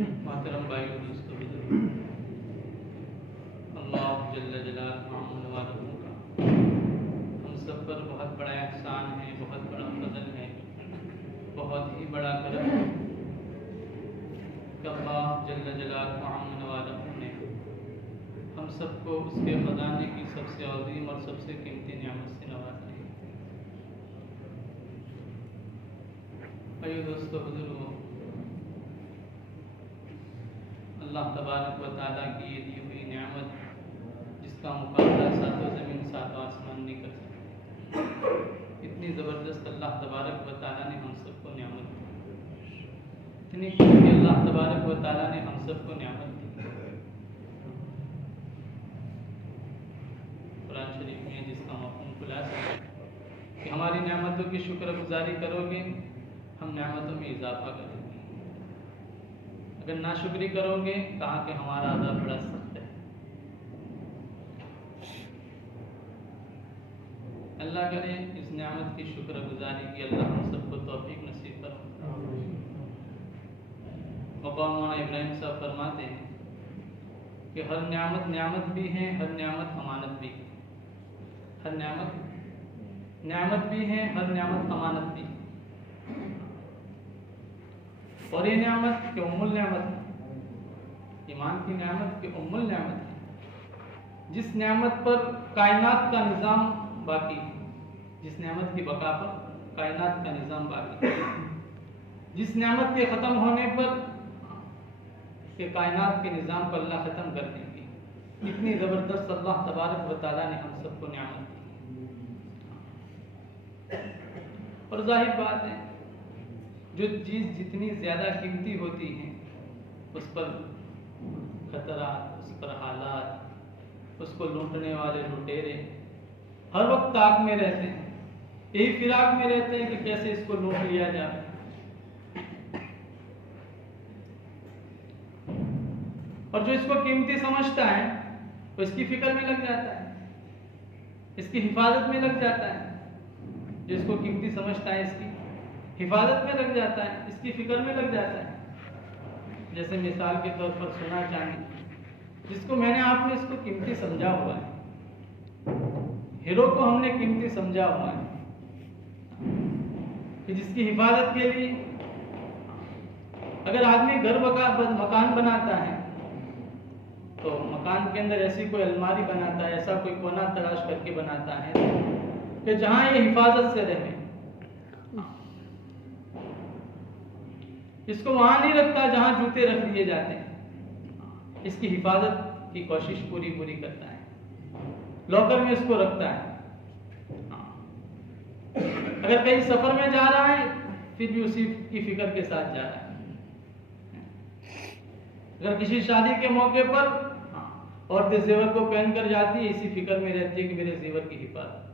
محترم بھائیو دوستو بزرگو، اللہ جل جلالہ والوں کا ہم سب پر بہت بڑا احسان ہے، بہت بڑا فضل ہے، بہت ہی بڑا کرم ہے کہ اللہ جل جلالہ والوں نے ہم سب کو اس کے خزانے کی سب سے عظیم اور سب سے قیمتی نعمت سے نوازا ہے۔ بھائیو دوستو بزرگو، اللہ تبارک و تعالیٰ کی یہ دی ہوئی نعمت جس کا مقابلہ ساتوں زمین ساتوں آسمان نہیں کر سکتے، اتنی زبردست اللہ تبارک و تعالیٰ نے ہم سب کو نعمت دی، اتنی قیمتی اللہ تبارک و تعالیٰ نے ہم سب کو نعمت دی۔ قرآن شریف میں جس کا مفہوم خلاصہ ہے کہ ہماری نعمتوں کی شکر گزاری کرو گے ہم نعمتوں میں اضافہ کریں گے، اگر ناشکری کرو گے کہا کہ ہمارا عذاب بڑا سخت ہے۔ اللہ کرے اس نعمت کی شکر گزاری کی اللہ ہم سب کو توفیق نصیب کرے۔ مولانا ابراہیم صاحب فرماتے ہیں کہ ہر نعمت نعمت بھی ہے، ہر نعمت امانت بھی ہے، ہر نعمت نعمت بھی ہے، ہر نعمت امانت بھی ہے، اور یہ نعمت کہ ام النعمت ہے، ایمان کی نعمت کہ ام النعمت ہے، جس نعمت پر کائنات کا نظام باقی ہے، جس نعمت کی بقا پر کائنات کا نظام باقی ہے، جس نعمت کے ختم ہونے پر کہ کائنات کے نظام پر اللہ ختم کر دیں گے، اتنی زبردست اللہ تبارک و تعالیٰ نے ہم سب کو نعمت دی۔ اور ظاہر بات ہے جو چیز جتنی زیادہ قیمتی ہوتی ہے اس پر خطرات، اس پر حالات، اس کو لوٹنے والے لٹیرے ہر وقت طاق میں رہتے ہیں، یہی فراق میں رہتے ہیں کہ کیسے اس کو لوٹ لیا جائے۔ اور جو اس کو قیمتی سمجھتا ہے وہ اس کی فکر میں لگ جاتا ہے، اس کی حفاظت میں لگ جاتا ہے، جو اس کو قیمتی سمجھتا ہے اس کی حفاظت میں لگ جاتا ہے، اس کی فکر میں لگ جاتا ہے۔ جیسے مثال کے طور پر سونا چاندی، جس کو میں نے آپ نے اس کو قیمتی سمجھا ہوا ہے، ہیرو کو ہم نے قیمتی سمجھا ہوا ہے کہ جس کی حفاظت کے لیے اگر آدمی گھر مکان بناتا ہے تو مکان کے اندر ایسی کوئی الماری بناتا ہے، ایسا کوئی کونا تلاش کر کے بناتا ہے کہ جہاں یہ حفاظت سے رہے، اس کو وہاں نہیں رکھتا جہاں جوتے رکھ دیے جاتے ہیں، اس کی حفاظت کی کوشش پوری کرتا ہے، لاکر میں اس کو رکھتا ہے۔ اگر کہیں سفر میں جا رہا ہے پھر بھی اسی کی فکر کے ساتھ جا رہا ہے، اگر کسی شادی کے موقع پر عورتیں زیور کو پہن کر جاتی ہے، اسی فکر میں رہتی ہے کہ میرے زیور کی حفاظت،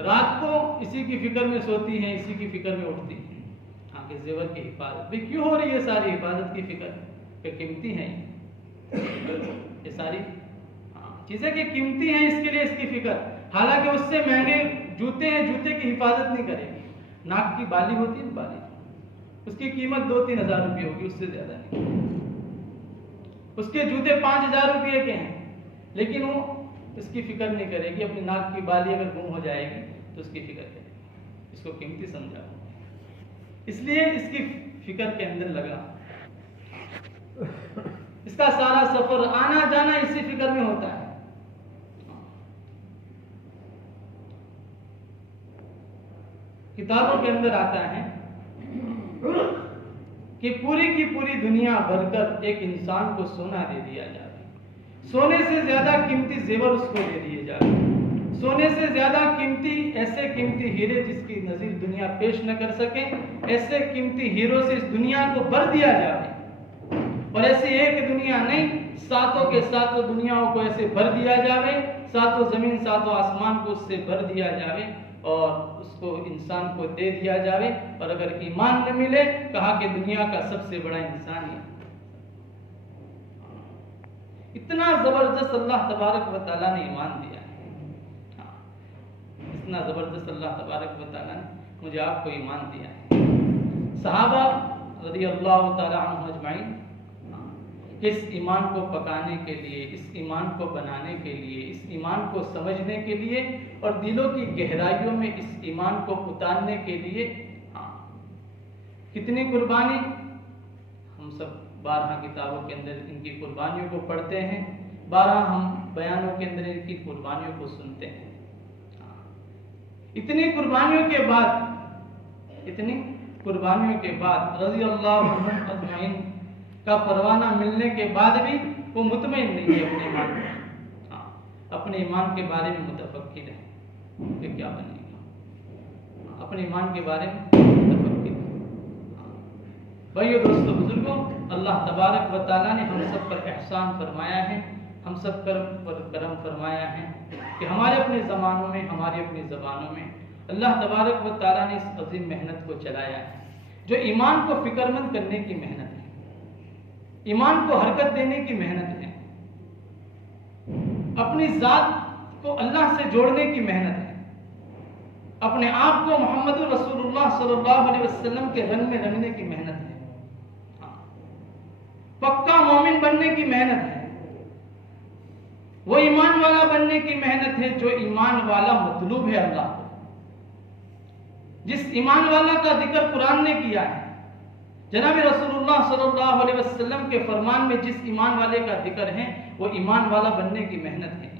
رات کو اسی کی فکر میں سوتی ہیں، اسی کی فکر میں اٹھتی ہیں، ہاں کہ زیور کی حفاظت بھی کیوں ہو رہی ہے، ساری حفاظت کی فکر کہ قیمتی ہیں یہ ساری چیزیں کہ قیمتی ہیں، اس کے لیے اس کی فکر، حالانکہ اس سے مہنگے جوتے ہیں، جوتے کی حفاظت نہیں کرے گی۔ ناک کی بالی ہوتی ہے، بالی اس کی قیمت 2-3 ہزار روپے ہوگی، اس سے زیادہ نہیں، اس کے جوتے 5 ہزار روپے کے ہیں، لیکن وہ اس کی فکر نہیں کرے گی، اپنی ناک کی بالی اگر گم ہو جائے گی تو اس کی فکر کرے گی، اس کو قیمتی سمجھا، اس لیے اس کی فکر کے اندر لگا، اس کا سارا سفر آنا جانا اسی فکر میں ہوتا ہے۔ کتابوں کے اندر آتا ہے کہ پوری کی پوری دنیا بھر کر ایک انسان کو سونا دے دیا جائے، سونے سے زیادہ قیمتی زیور اس کو دے دیے جائے، سونے سے زیادہ قیمتی ایسے قیمتی ہیرے جس کی نظیر دنیا پیش نہ کر سکے، ایسے قیمتی ہیروں سے اس دنیا کو بھر دیا جائے، اور ایسی ایک دنیا نہیں، ساتوں کے ساتوں دنیاوں کو ایسے بھر دیا جائے، ساتوں زمین ساتوں آسمان کو اس سے بھر دیا جائے اور اس کو انسان کو دے دیا جائے، اور اگر ایمان نہ ملے کہا کہ دنیا کا سب سے بڑا انسان ہے۔ اتنا زبردست اللہ تبارک و تعالیٰ نے ایمان دیا ہے، اتنا زبردست اللہ تبارک و تعالیٰ نے مجھے آپ کو ایمان دیا ہے۔ صحابہ رضی اللہ تعالی عنہ اجمعین کہ اس ایمان کو پکانے کے لیے، اس ایمان کو بنانے کے لیے، اس ایمان کو سمجھنے کے لیے اور دلوں کی گہرائیوں میں اس ایمان کو اتارنے کے لیے کتنی قربانی، ہم سب 12 کتابوں کے اندر ان کی قربانیوں کو پڑھتے ہیں، 12 ہم بیانوں کے اندر ان کی قربانیوں کو سنتے ہیں۔ اتنی قربانیوں کے بعد رضی اللہ عنہ اجمعین کا پروانہ ملنے کے بعد بھی وہ مطمئن نہیں ہے اپنے ایمان پر، اپنے ایمان کے بارے میں متفکر ہے کہ کیا بنے گا، اپنے ایمان کے بارے میں متفکر ہے۔ بھائیو، دوستو، بزرگوں، اللہ تبارک و تعالیٰ نے ہم سب پر احسان فرمایا ہے، ہم سب پر کرم فرمایا ہے کہ ہمارے اپنے زمانوں میں، ہماری اپنی زبانوں میں اللہ تبارک و تعالیٰ نے اس عظیم محنت کو چلایا ہے جو ایمان کو فکر مند کرنے کی محنت ہے، ایمان کو حرکت دینے کی محنت ہے، اپنی ذات کو اللہ سے جوڑنے کی محنت ہے، اپنے آپ کو محمد رسول اللہ صلی اللہ علیہ وسلم کے رنگ میں رنگنے کی محنت ہے، پکا مومن بننے کی محنت ہے، وہ ایمان والا بننے کی محنت ہے جو ایمان والا مطلوب ہے اللہ کو، جس ایمان والا کا ذکر قرآن نے کیا ہے، جناب رسول اللہ صلی اللہ علیہ وسلم کے فرمان میں جس ایمان والے کا ذکر ہے وہ ایمان والا بننے کی محنت ہے۔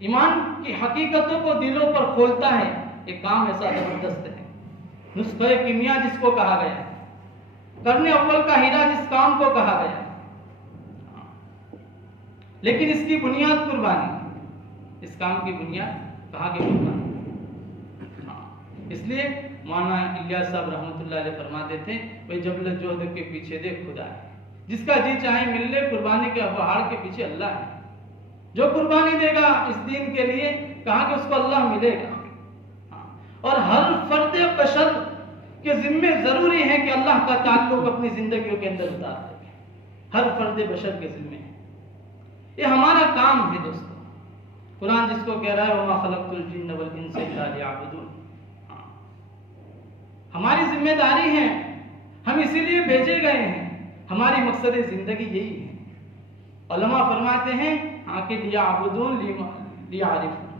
ایمان کی حقیقتوں کو دلوں پر کھولتا ہے، ایک کام ایسا زبردست ہے، نسخہ کیمیا جس کو کہا گیا ہے، کرنے اول کا ہیرا جس کام کو کہا گیا ہے، لیکن اس کی بنیاد قربانی، اس کام کی بنیاد کہاں کی قربانی۔ اس لیے مولانا الیاس صاحب رحمۃ اللہ علیہ فرماتے تھے بھائی جبل جہد کے پیچھے دیکھ خدا ہے، جس کا جی چاہے مل لے، قربانی کے پہاڑ کے پیچھے اللہ ہے، جو قربانی دے گا اس دین کے لیے کہا کہ اس کو اللہ ملے گا۔ اور ہر فرد بشر کے ذمے ضروری ہے کہ اللہ کا تعلق اپنی زندگیوں کے اندر اتار دے، ہر فرد بشر کے ذمے ہے، یہ ہمارا کام ہے دوستو۔ قرآن جس کو کہہ رہا ہے وَمَا خَلَقْتُ الْجِنَّ وَالْإِنسَ إِلَّا لِيَعْبُدُونِ، ہماری ذمہ داری ہے، ہم اسی لیے بھیجے گئے ہیں، ہماری مقصد زندگی یہی ہے۔ علماء فرماتے ہیں کہ لیعبدون لیعرفون،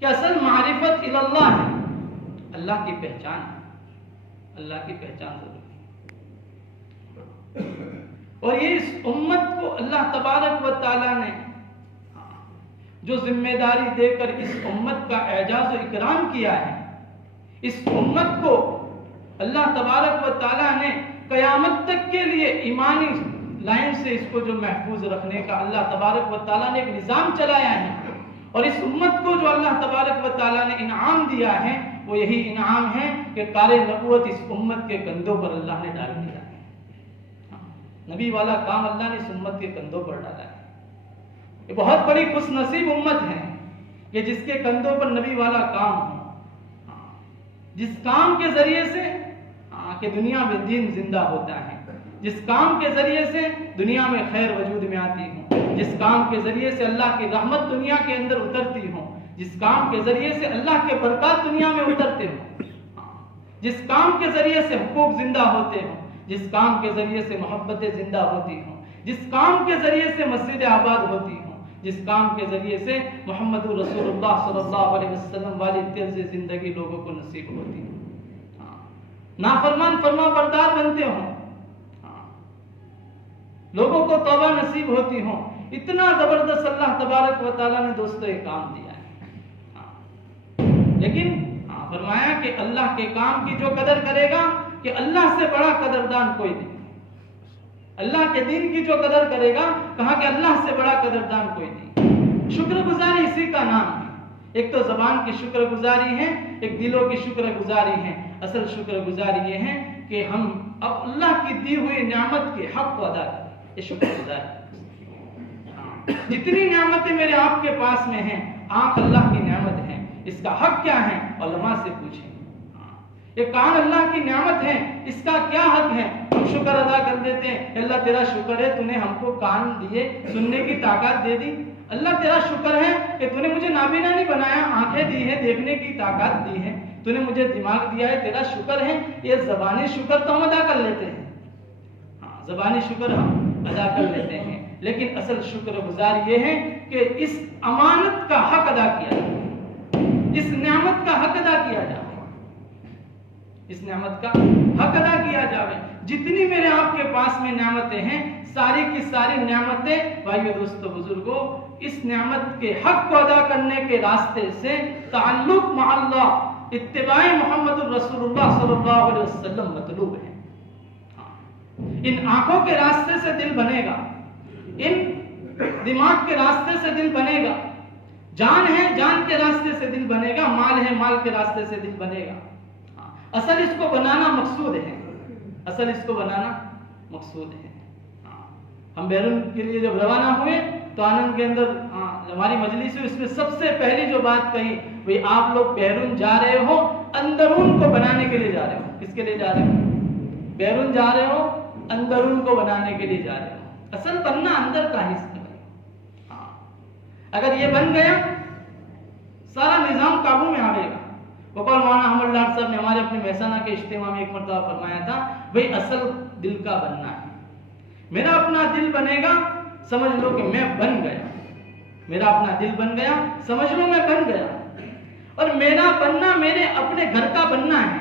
کہ اصل معرفت اللہ ہے، اللہ کی پہچان ہے، اللہ کی پہچان ضروری ہے۔ اور یہ اس امت کو اللہ تبارک و تعالیٰ نے جو ذمہ داری دے کر اس امت کا اعزاز و اکرام کیا ہے، اس امت کو اللہ تبارک و تعالیٰ نے قیامت تک کے لیے ایمانی لائن سے اس کو جو محفوظ رکھنے کا اللہ تبارک و تعالیٰ نے ایک نظام چلایا ہے، اور اس امت کو جو اللہ تبارک و تعالیٰ نے انعام دیا ہے وہ یہی انعام ہے کہ کار نبوت اس امت کے کندھوں پر اللہ نے ڈال دیا ہے، نبی والا کام اللہ نے اس امت کے کندھوں پر ڈالا ہے۔ یہ بہت بڑی خوش نصیب امت ہے کہ جس کے کندھوں پر نبی والا کام ہو، جس کام کے ذریعے سے کہ دنیا میں دین زندہ ہوتا ہے، جس کام کے ذریعے سے دنیا میں خیر وجود میں آتی ہوں، جس کام کے ذریعے سے اللہ کی رحمت دنیا کے اندر اترتی ہوں، جس کام کے ذریعے سے اللہ کے برکات دنیا میں اترتے ہوں، جس کام کے ذریعے سے حقوق زندہ ہوتے ہوں، جس کام کے ذریعے سے محبتیں زندہ ہوتی ہوں، جس کام کے ذریعے سے مسجدیں آباد ہوتی ہوں، جس کام کے ذریعے سے محمد رسول اللہ صلی اللہ علیہ وسلم والی طرز زندگی لوگوں کو نصیب ہوتی ہے، نافرمان فرما بردار بنتے ہوں، لوگوں کو توبہ نصیب ہوتی ہوں، اتنا زبردست اللہ تبارک و تعالیٰ نے دوستو یہ کام دیا ہے۔ لیکن فرمایا کہ اللہ کے کام کی جو قدر کرے گا کہ اللہ سے بڑا قدردان کوئی نہیں، اللہ کے دین کی جو قدر کرے گا کہا کہ اللہ سے بڑا قدردان کوئی نہیں۔ شکر گزاری اسی کا نام ہے، ایک تو زبان کی شکر گزاری ہے، ایک دلوں کی شکر گزاری ہے۔ اصل شکر گزاری یہ ہے کہ ہم اب اللہ کی دی ہوئی نعمت کے حق کو ادا کریں، یہ شکر گزاری۔ جتنی نعمتیں میرے آپ کے پاس میں ہیں، آنکھ اللہ کی نعمت ہے، اس کا حق کیا ہے علماء سے پوچھیں۔ یہ کان اللہ کی نعمت ہے، اس کا کیا حق ہے؟ ہم شکر ادا کر دیتے ہیں، اللہ تیرا شکر ہے تو نے ہم کو کان دیے، سننے کی طاقت دے دی، اللہ تیرا شکر ہے کہ تو نے مجھے نابینا نہیں بنایا، آنکھیں دی ہے، دیکھنے کی طاقت دی ہے، تو نے مجھے دماغ دیا ہے، تیرا شکر ہے. یہ زبانی شکر تو ہم ادا کر لیتے ہیں، ہاں زبانی شکر ہم ادا کر لیتے ہیں، لیکن اصل شکر گزار یہ ہے کہ اس امانت کا حق ادا کیا جائے، اس نعمت کا حق ادا کیا جائے، اس نعمت کا حق ادا کیا جائے. جتنی میرے آپ کے پاس میں نعمتیں ہیں، ساری کی ساری نعمتیں بھائیو دوستو بزرگوں اس نعمت کے حق کو ادا کرنے کے راستے سے تعلق مع اللہ، اتباع محمد الرسول اللہ صلی اللہ علیہ وسلم مطلوب ہے. ان آنکھوں کے راستے سے دل بنے گا، ان دماغ کے راستے سے دل بنے گا، جان ہے جان کے راستے سے دل بنے گا، مال ہے مال کے راستے سے دل بنے گا. اصل اس کو بنانا مقصود ہے، اصل اس کو بنانا مقصود ہے. ہم بیرون کے لیے جب روانہ ہوئے تو آنند کے اندر ہماری مجلس ہوئی، اس میں سب سے پہلی جو بات کہی بھئی آپ لوگ بیرون جا رہے ہو، اندرون کو بنانے کے لیے جا رہے ہو. کس کے لیے جا رہے ہو؟ بیرون جا رہے ہو، اندرون کو بنانے کے لیے جا رہے ہو. اصل بننا اندر کا حصہ ہے. اگر یہ بن گیا سارا نظام قابو میں آ جائے گا. وقال مولانا احمد لاڈ صاحب نے ہمارے اپنے مہسانہ کے اجتماع میں ایک مرتبہ فرمایا تھا، بھئی اصل دل کا بننا ہے. میرا اپنا دل بنے گا، سمجھ لو کہ میں بن گیا. میرا اپنا دل بن گیا، سمجھ لو میں بن گیا. اور میرا بننا میرے اپنے گھر کا بننا ہے.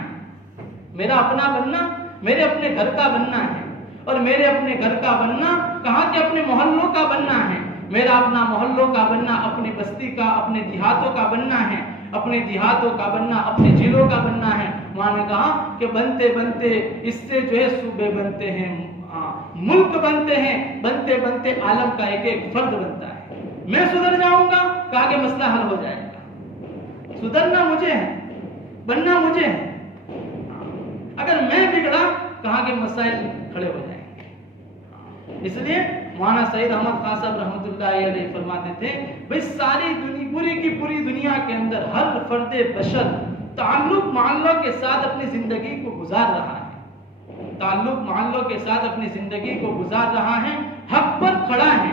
میرا اپنا بننا میرے اپنے گھر کا بننا ہے. اور میرے اپنے گھر کا بننا کہاں کہ اپنے محلوں کا بننا ہے. میرا اپنا محلوں کا بننا اپنی بستی کا، اپنے دیہاتوں کا بننا ہے. اپنے دیہاتوں کا بننا اپنے ضلعوں کا بننا ہے. وہاں نے کہا کہ بنتے بنتے اس سے جو ہے صوبے بنتے ہیں، ملک بنتے ہیں، بنتے بنتے عالم کا ایک ایک فرد بنتا ہے. میں سدھر جاؤں گا کہا کہ مسئلہ حل ہو جائے گا. سدھرنا مجھے ہے، بننا مجھے ہے. اگر میں بگڑا کہا کہ مسائل کھڑے ہو جائیں گے. اس لیے مولانا سعید احمد خان صاحب رحمۃ اللہ علیہ فرماتے تھے بھئی ساری پوری کی پوری دنیا کے اندر ہر فرد بشر تعلق مع اللہ کے ساتھ اپنی زندگی کو گزار رہا ہے. تعلق مع اللہ کے ساتھ اپنی زندگی کو گزار رہا ہے. حق پر کھڑا ہے،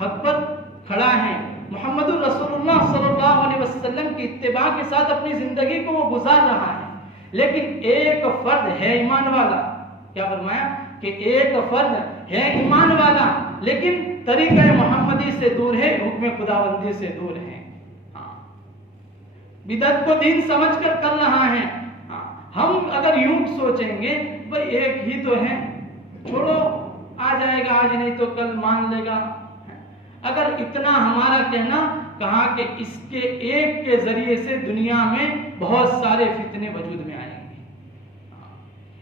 حق پر کھڑا ہے. محمد الرسول اللہ صلی اللہ علیہ وسلم کی اتباع کے ساتھ اپنی زندگی کو وہ گزار رہا ہے. لیکن ایک فرد ہے ایمان والا. کیا فرمایا کہ ایک فرد ہے ایمان والا لیکن طریقہ محمدی سے دور ہے، حکم خداوندی سے دور ہے. بدعت کو دین سمجھ کر کر رہا ہے. ہم اگر یوں سوچیں گے بھئی ایک ہی تو ہے، چھوڑو آ جائے گا آج نہیں تو کل مان لے گا. اگر اتنا ہمارا کہنا کہا کہ اس کے ایک کے ذریعے سے دنیا میں بہت سارے فتنے وجود میں آئیں گے.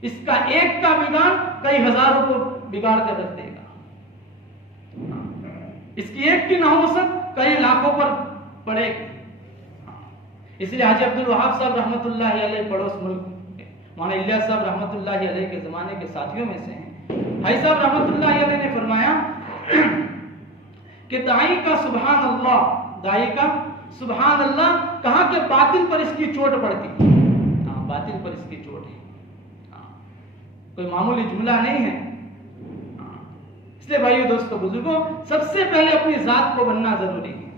اس کا ایک کا بگاڑ کئی ہزاروں کو بگاڑ کر رکھ دے گا. اس کی ایک کی نحوست کئی لاکھوں پر پڑے گی. اس لیے حاجی عبدالوہاب صاحب رحمۃ اللہ علیہ پڑوس ملک مولانا الیاس صاحب رحمۃ اللہ علیہ کے زمانے کے ساتھیوں میں سے ہیں. بھائی صاحب رحمۃ اللہ علیہ نے فرمایا کہ دائی کا سبحان اللہ، دائی کا سبحان اللہ کہا کہ باطل پر اس کی چوٹ پڑتی. باطل پر اس کی چوٹ ہے، کوئی معمولی جملہ نہیں ہے. اس لیے بھائیو دوستو بزرگوں سب سے پہلے اپنی ذات کو بننا ضروری ہے.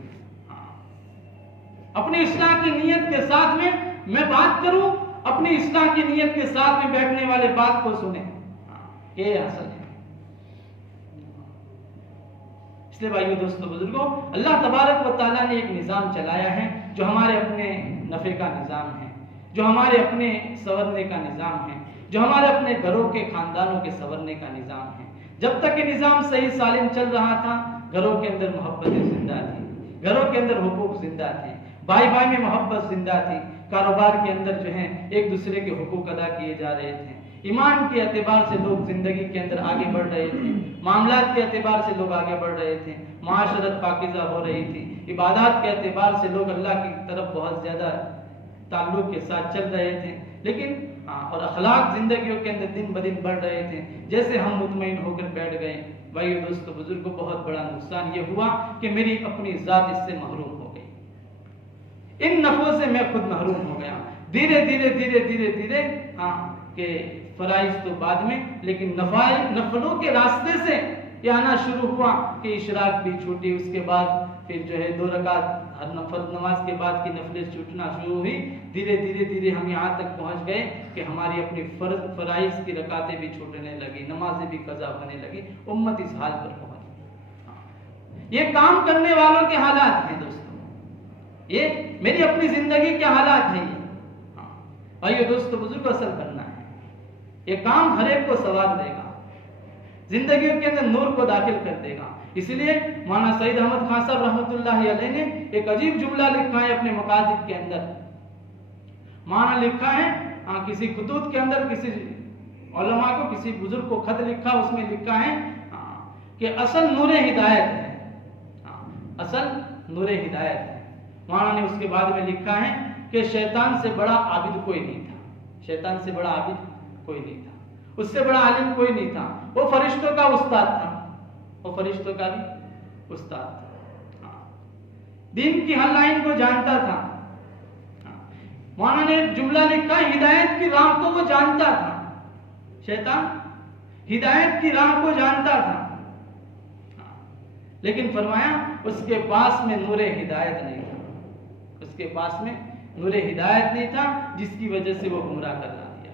اپنی اصلاح کی نیت کے ساتھ میں بات کروں، اپنی اصلاح کی نیت کے ساتھ میں بیٹھنے والے بات کو سنیں، یہ اصل ہے. اس لیے بھائیو دوستو بزرگوں اللہ تبارک و تعالیٰ نے ایک نظام چلایا ہے جو ہمارے اپنے نفع کا نظام ہے، جو ہمارے اپنے سنورنے کا نظام ہے، جو ہمارے اپنے گھروں کے خاندانوں کے سنورنے کا نظام ہے. جب تک یہ نظام صحیح سالم چل رہا تھا گھروں کے اندر محبتیں زندہ تھی، گھروں کے اندر حقوق زندہ تھے، بھائی بھائی میں محبت زندہ تھی، کاروبار کے اندر جو ہیں ایک دوسرے کے حقوق ادا کیے جا رہے تھے، ایمان کے اعتبار سے لوگ زندگی کے اندر آگے بڑھ رہے تھے، معاملات کے اعتبار سے لوگ آگے بڑھ رہے تھے، معاشرت پاکیزہ ہو رہی تھی، عبادات کے اعتبار سے لوگ اللہ کی طرف بہت زیادہ تعلق کے ساتھ چل رہے تھے. لیکن اور اخلاق زندگیوں کے اندر دن بدن بڑھ رہے تھے. جیسے ہم مطمئن ہو کر بیٹھ گئے بھائیو دوستو بزرگوں بہت بڑا نقصان یہ ہوا کہ میری اپنی ذات اس سے محروم ہو گئی، ان نفعوں سے میں خود محروم ہو گیا. دھیرے دھیرے دھیرے دھیرے دھیرے کہ فرائض تو بعد میں لیکن نفلوں کے راستے سے یہ آنا شروع ہوا کہ اشراق بھی چھوٹی، اس کے بعد پھر جو ہے 2 رکعت ہر فرض نماز کے بعد کی نفلیں چھوٹنا شروع ہوئی. دھیرے دھیرے دھیرے ہم یہاں تک پہنچ گئے کہ ہماری اپنی فرائض کی رکعتیں بھی چھوٹنے لگی, نمازیں بھی قضا ہونے لگی. امت اس حال پر پہنچ. یہ کام کرنے والوں کے حالات ہیں دوستوں, یہ میری اپنی زندگی کے حالات ہیں. بھائیو دوستو بزرگ, اصل کرنا ہے. یہ کام ہر ایک کو سوار دے گا, زندگیوں کے اندر نور کو داخل کر دے گا. اس لیے مولانا سعید احمد خان صاحب رحمۃ اللہ علیہ نے ایک عجیب جملہ لکھا ہے اپنے مقاصد کے اندر. مولانا لکھا ہے کسی خطوط کے اندر, کسی علماء کو, کسی بزرگ کو خط لکھا, اس میں لکھا ہے کہ اصل نور ہدایت ہے, اصل نور ہدایت ہے. مولانا نے اس کے بعد میں لکھا ہے کہ شیطان سے بڑا عابد کوئی نہیں تھا, شیطان سے بڑا عابد کوئی نہیں تھا, اس سے بڑا عالم کوئی نہیں تھا. وہ فرشتوں کا استاد تھا, وہ فرشتوں کا بھی استاد تھا. دین کی ہر لائن کو جانتا تھا. مولانا نے جملہ لکھا, ہدایت کی راہ کو وہ جانتا تھا. شیطان ہدایت کی راہ کو جانتا تھا, لیکن فرمایا اس کے پاس میں نور ہدایت نہیں تھا, اس کے پاس میں نور ہدایت نہیں تھا, جس کی وجہ سے وہ گمراہ کرنا دیا,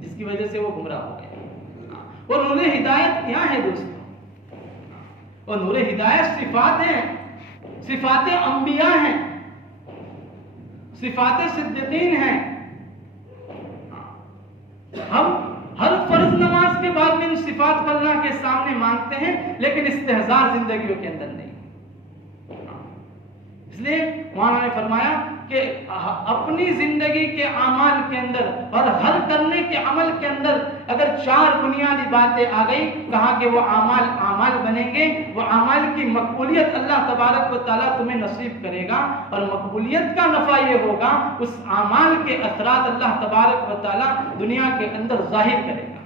جس کی وجہ سے وہ گمراہ ہو گیا. اور نور ہدایت کیا ہے دوستوں؟ اور نور ہدایت صفات ہیں, صفات انبیاء ہیں, صفات صدیقین ہیں. ہم ہر فرض نماز کے بعد میں ان صفات کو اللہ کے سامنے مانگتے ہیں, لیکن استحضار زندگیوں کے اندر نہیں. اس لیے مولانا نے فرمایا کہ اپنی زندگی کے اعمال کے اندر اور ہر کرنے کے عمل کے اندر اگر 4 بنیادی باتیں آ گئی, کہا کہ وہ اعمال بنیں گے, وہ اعمال کی مقبولیت اللہ تبارک و تعالیٰ تمہیں نصیب کرے گا, اور مقبولیت کا نفع یہ ہوگا اس اعمال کے اثرات اللہ تبارک و تعالیٰ دنیا کے اندر ظاہر کرے گا.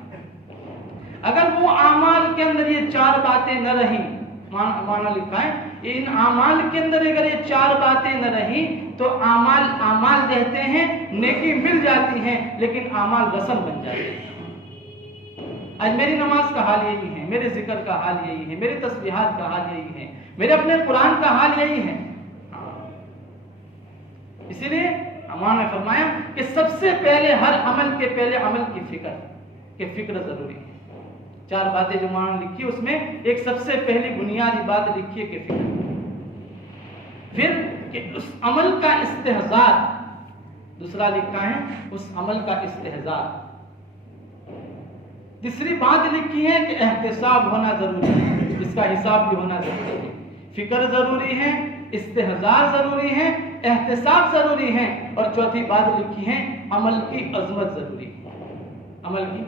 اگر وہ اعمال کے اندر یہ 4 باتیں نہ رہیں, مانا لکھا ہے ان اعمال کے اندر اگر یہ 4 باتیں نہ رہیں تو اعمال رہتے ہیں, نیکی مل جاتی ہیں, لیکن اعمال رسم بن جاتے ہیں. آج میری نماز کا حال یہی ہے, میرے ذکر کا حال یہی ہے, میری تسبیحات کا حال یہی ہے, میرے اپنے قرآن کا حال یہی ہے. اسی لیے مولانا نے فرمایا کہ سب سے پہلے ہر عمل کے پہلے عمل کی فکر ضروری ہے. 4 باتیں جو مولانا نے لکھی اس میں ایک سب سے پہلی بنیادی بات لکھی ہے کہ فکر, پھر کہ اس عمل کا استحضار, دوسرا لکھا ہے اس عمل کا استحضار. تیسری بات لکھی ہے کہ احتساب ہونا ضروری ہے, اس کا حساب بھی ہونا ضروری ہے. فکر ضروری ہے, استحضار ضروری ہے, احتساب ضروری ہے, اور چوتھی بات لکھی ہے عمل کی عظمت ضروری ہے. عمل کی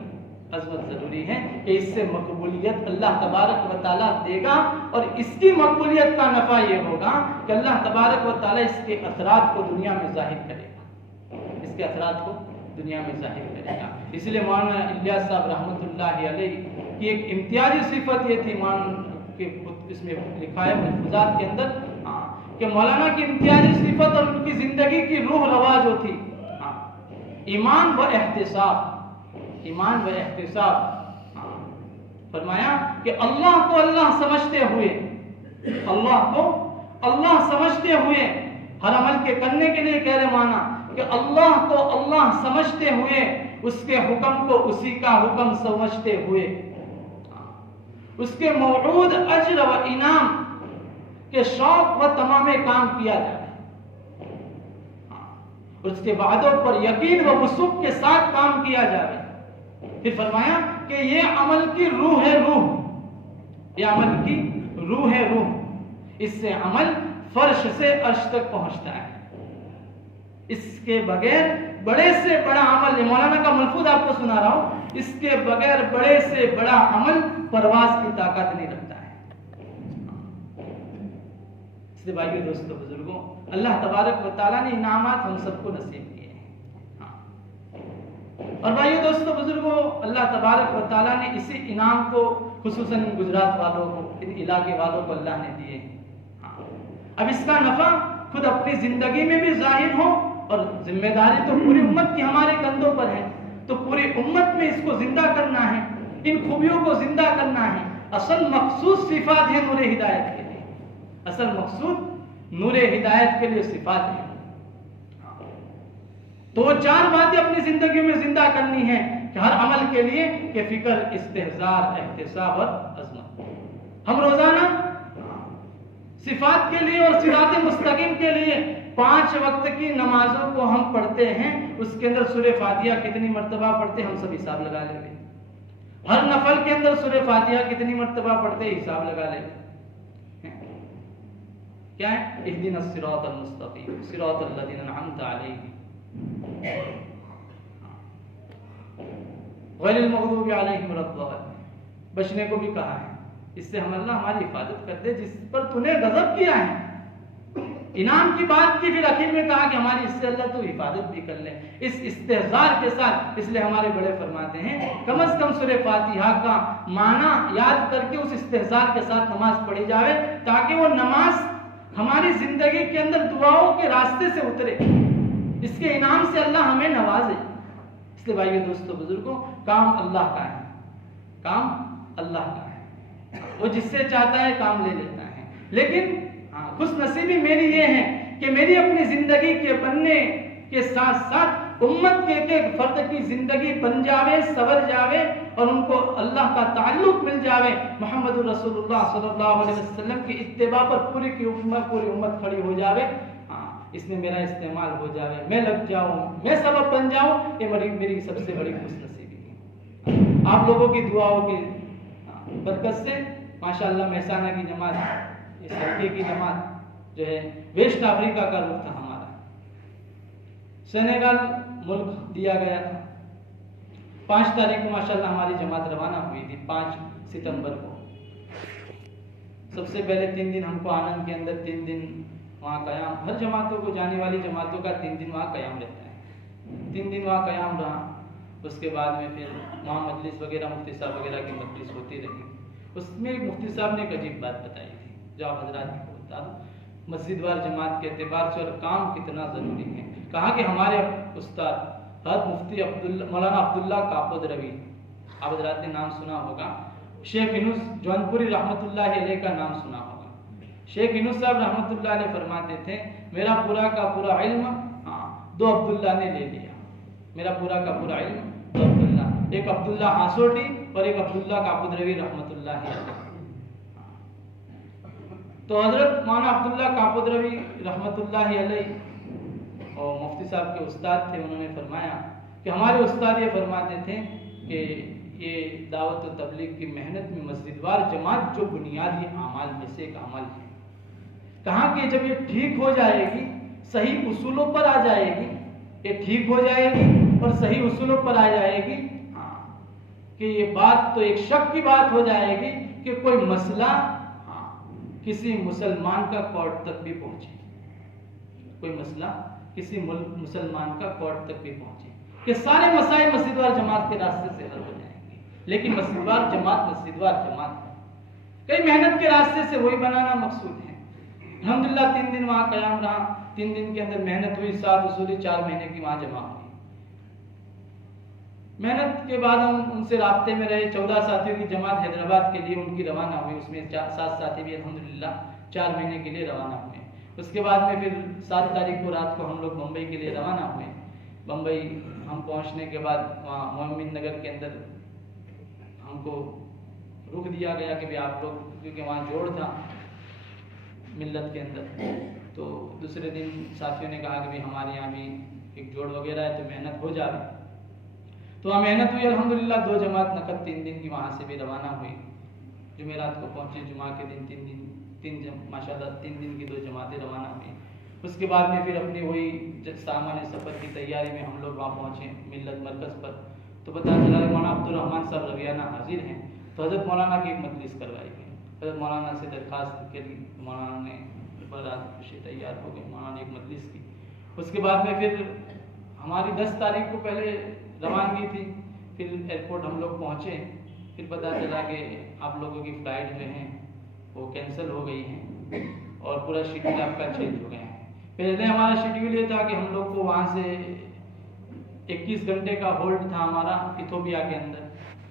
عظمت ضروری ہے کہ اس سے مقبولیت اللہ تبارک و تعالیٰ دے گا, اور اس کی مقبولیت کا نفع یہ ہوگا کہ اللہ تبارک و تعالیٰ اس کے اثرات کو دنیا میں ظاہر کرے گا, اس کے اثرات کو دنیا میں ظاہر کرے گا. اس لیے مولانا الیاس صاحب رحمۃ اللہ علیہ کی ایک امتیازی صفت یہ تھی, مولانا کے اس میں لکھا ہے ملفوظات کے اندر کہ مولانا کی امتیازی صفت اور ان کی زندگی کی روح رواج جو تھی ایمان و احتساب, ایمان و احتساب. فرمایا کہ اللہ کو اللہ سمجھتے ہوئے, اللہ کو اللہ سمجھتے ہوئے, ہر عمل کے کرنے کے لیے کہہ رہے مانا کہ اللہ کو اللہ سمجھتے ہوئے, اس کے حکم کو اسی کا حکم سمجھتے ہوئے, اس کے موعود اجر و انعام کے شوق و تمام کام کیا جائے, اس کے وعدوں پر یقین و وثوق کے ساتھ کام کیا جائے. پھر فرمایا کہ یہ عمل کی روح ہے, روح, یہ عمل کی روح ہے, روح. اس سے عمل فرش سے عرش تک پہنچتا ہے. اس کے بغیر بڑے سے بڑا عمل, مولانا کا ملفوظ آپ کو سنا رہا ہوں, اس کے بغیر بڑے سے بڑا عمل پرواز کی طاقت نہیں رکھتا ہے. اس لیے بھائیو دوستو بزرگوں, اللہ تبارک و تعالیٰ نے انعامات ہم سب کو نصیب کیے ہیں. اور بھائیو دوستو بزرگوں, اللہ تبارک و تعالیٰ نے اسی انعام کو خصوصاً گجرات والوں کو, ان علاقے والوں کو اللہ نے دیے. اب اس کا نفع خود اپنی زندگی میں بھی ظاہر ہو, اور ذمہ داری تو پوری امت کی ہمارے کندھوں پر ہے, تو پوری امت میں اس کو زندہ کرنا ہے, ان خوبیوں کو زندہ کرنا ہے. اصل مخصوص صفات ہے نور ہدایت کے لیے, اصل مقصود نور ہدایت کے لیے صفات ہے. تو 4 باتیں اپنی زندگی میں زندہ کرنی ہیں کہ ہر عمل کے لیے کہ فکر، استحضار، احتساب اور عظمت. ہم روزانہ صفات کے لیے اور صراط مستقیم کے لیے 5 وقت کی نمازوں کو ہم پڑھتے ہیں. اس کے اندر سورہ فاتحہ کتنی مرتبہ پڑھتے ہیں ہم سب حساب لگا لیں گے. ہر نفل کے اندر سورہ فاتحہ کتنی مرتبہ پڑھتے ہیں حساب لگا لیں گے. کیا ہے؟ اهدنا الصراط المستقیم صراط الذین انعمت علیہم غیر المغضوب علیہم ولا الضالین. بچنے کو بھی کہا ہے. اس سے ہم اللہ ہماری حفاظت کرتے جس پر تو نے غضب کیا ہے. انعام کی بات کی، پھر اخیر میں کہا کہ ہماری اس سے اللہ تو حفاظت بھی کر لے. اس استحضار کے ساتھ، اس لیے ہمارے بڑے فرماتے ہیں کم از کم سورہ فاتحہ کا معنی یاد کر کے اس استحضار کے ساتھ نماز پڑھی جائے تاکہ وہ نماز ہماری زندگی کے اندر دعاؤں کے راستے سے اترے، اس کے انعام سے اللہ ہمیں نوازے. اس لیے بھائیو دوستو بزرگوں، کام اللہ کا ہے، کام اللہ کا ہے. وہ جس سے چاہتا ہے کام لے لیتا ہے. لیکن خوش نصیبی میری یہ ہے کہ میری اپنی زندگی کے بننے کے ساتھ ساتھ امت کے ایک فرد کی زندگی بن جاوے، سور جاوے اور ان کو اللہ کا تعلق مل جاوے. محمد رسول اللہ صلی اللہ علیہ وسلم کی اتباع پر پوری امت کھڑی ہو جاوے. اس میں میرا استعمال ہو جاوے، میں لگ جاؤں، میں سبب بن جاؤں. یہ میری سب سے بڑی خوش نصیبی ہے. آپ لوگوں کی دعاؤں کی برکت سے ماشاءاللہ مہسانہ کی جماعت، اس حلقے کی جماعت جو ہے ویسٹ افریقہ کا رخ تھا ہمارا. سینیگال ملک دیا گیا تھا. 5 تاریخ کو ماشاءاللہ ہماری جماعت روانہ ہوئی تھی. 5 ستمبر کو سب سے پہلے 3 دن ہم کو آنند کے اندر 3 دن وہاں قیام، ہر جماعتوں کو جانے والی جماعتوں کا 3 دن وہاں قیام رہتا ہے. 3 دن وہاں قیام رہا. اس کے بعد میں پھر وہاں مجلس وغیرہ، مفتی صاحب وغیرہ کی مجلس ہوتی رہی. اس میں مفتی صاحب نے ایک عجیب بات بتائی تھی جو آپ حضرات کو بتا دوں. مسجد وار جماعت کے اعتبار سے اور کام کتنا ضروری ہے. کہا کہ ہمارے استاد حضرت مفتی مولانا عبداللہ کاپودروی، آپ حضرات نے نام سنا ہوگا. شیخ یونس جونپوری رحمۃ اللہ علیہ کا نام سنا ہوگا. شیخ یونس صاحب رحمۃ اللہ علیہ فرماتے تھے میرا پورا کا پورا علم 2 عبداللہ نے لے لیا. میرا پورا کا پورا علم 2 عبداللہ، ایک عبداللہ ہاسوٹی اور ایک عبداللہ کاپودروی رحمۃ اللہ علیہ. تو حضرت مولانا عبداللہ کاپودروی رحمۃ اللہ علیہ اور مفتی صاحب کے استاد تھے. انہوں نے فرمایا کہ ہمارے استاد یہ فرماتے تھے کہ یہ دعوت و تبلیغ کی محنت میں مسجد وار جماعت جو بنیادی اعمال میں سے ایک عمل ہے. کہاں کہ جب یہ ٹھیک ہو جائے گی، صحیح اصولوں پر آ جائے گی، یہ ٹھیک ہو جائے گی اور صحیح اصولوں پر آ جائے گی کہ یہ بات تو ایک شک کی بات ہو جائے گی کہ کوئی مسئلہ کسی مسلمان کا کورٹ تک بھی پہنچے، کوئی مسئلہ کسی مسلمان کا کورٹ تک بھی پہنچے کہ سارے مسائل مسجد وار جماعت کے راستے سے حل ہو جائیں گے. لیکن مسجد وار جماعت کئی محنت کے راستے سے وہی بنانا مقصود ہے. الحمدللہ 3 دن وہاں قیام رہا. 3 دن کے اندر محنت ہوئی. 7 اصولی 4 مہینے کی وہاں جمع ہوئی. محنت کے بعد ہم ان سے رابطے میں رہے. 14 ساتھیوں کی جماعت حیدرآباد کے لیے ان کی روانہ ہوئی. اس میں 7 ساتھی بھی الحمدللہ 4 مہینے کے لیے روانہ ہوئے. اس کے بعد میں پھر 7 تاریخ کو رات کو ہم لوگ بمبئی کے لیے روانہ ہوئے. بمبئی ہم پہنچنے کے بعد وہاں مومن نگر کے اندر ہم کو رک دیا گیا کہ آپ لوگ، کیونکہ وہاں جوڑ تھا ملت کے اندر، تو دوسرے دن ساتھیوں نے کہا کہ ہمارے یہاں بھی ایک جوڑ وغیرہ ہے تو محنت ہو جائے. تو وہاں محنت ہوئی الحمدللہ. 2 جماعت نقد 3 دن کی وہاں سے بھی روانہ ہوئی. جمعرات کو پہنچے. جمعہ کے دن ماشاءاللہ 3 دن کی 2 جماعتیں روانہ ہوئی. اس کے بعد میں پھر اپنی وہی سامان سفر کی تیاری میں ہم لوگ وہاں پہنچے ملت مرکز پر. تو پتہ چلا مولانا عبدالرحمن صاحب رویانہ حاضر ہیں. تو حضرت مولانا کی ایک مجلس کروائی گئی. حضرت مولانا سے درخواست کی. مولانا نے برات خوشی تیار ہو گئی. مولانا نے ایک مجلس کی. اس کے بعد میں پھر ہماری 10 تاریخ کو پہلے روانگی تھی. پھر ایئرپورٹ ہم لوگ پہنچے. پھر پتہ چلا کہ آپ لوگوں کی فلائٹ جو ہیں وہ کینسل ہو گئی ہیں اور پورا شیڈول آپ کا چینج ہو گیا ہے. پہلے ہمارا شیڈول یہ تھا کہ ہم لوگ کو وہاں سے 21 گھنٹے کا ہولڈ تھا ہمارا ایتھوپیا کے اندر.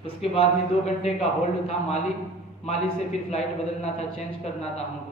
اس کے بعد میں 2 گھنٹے کا ہولڈ تھا مالی سے. پھر فلائٹ بدلنا تھا، چینج کرنا تھا ہم کو.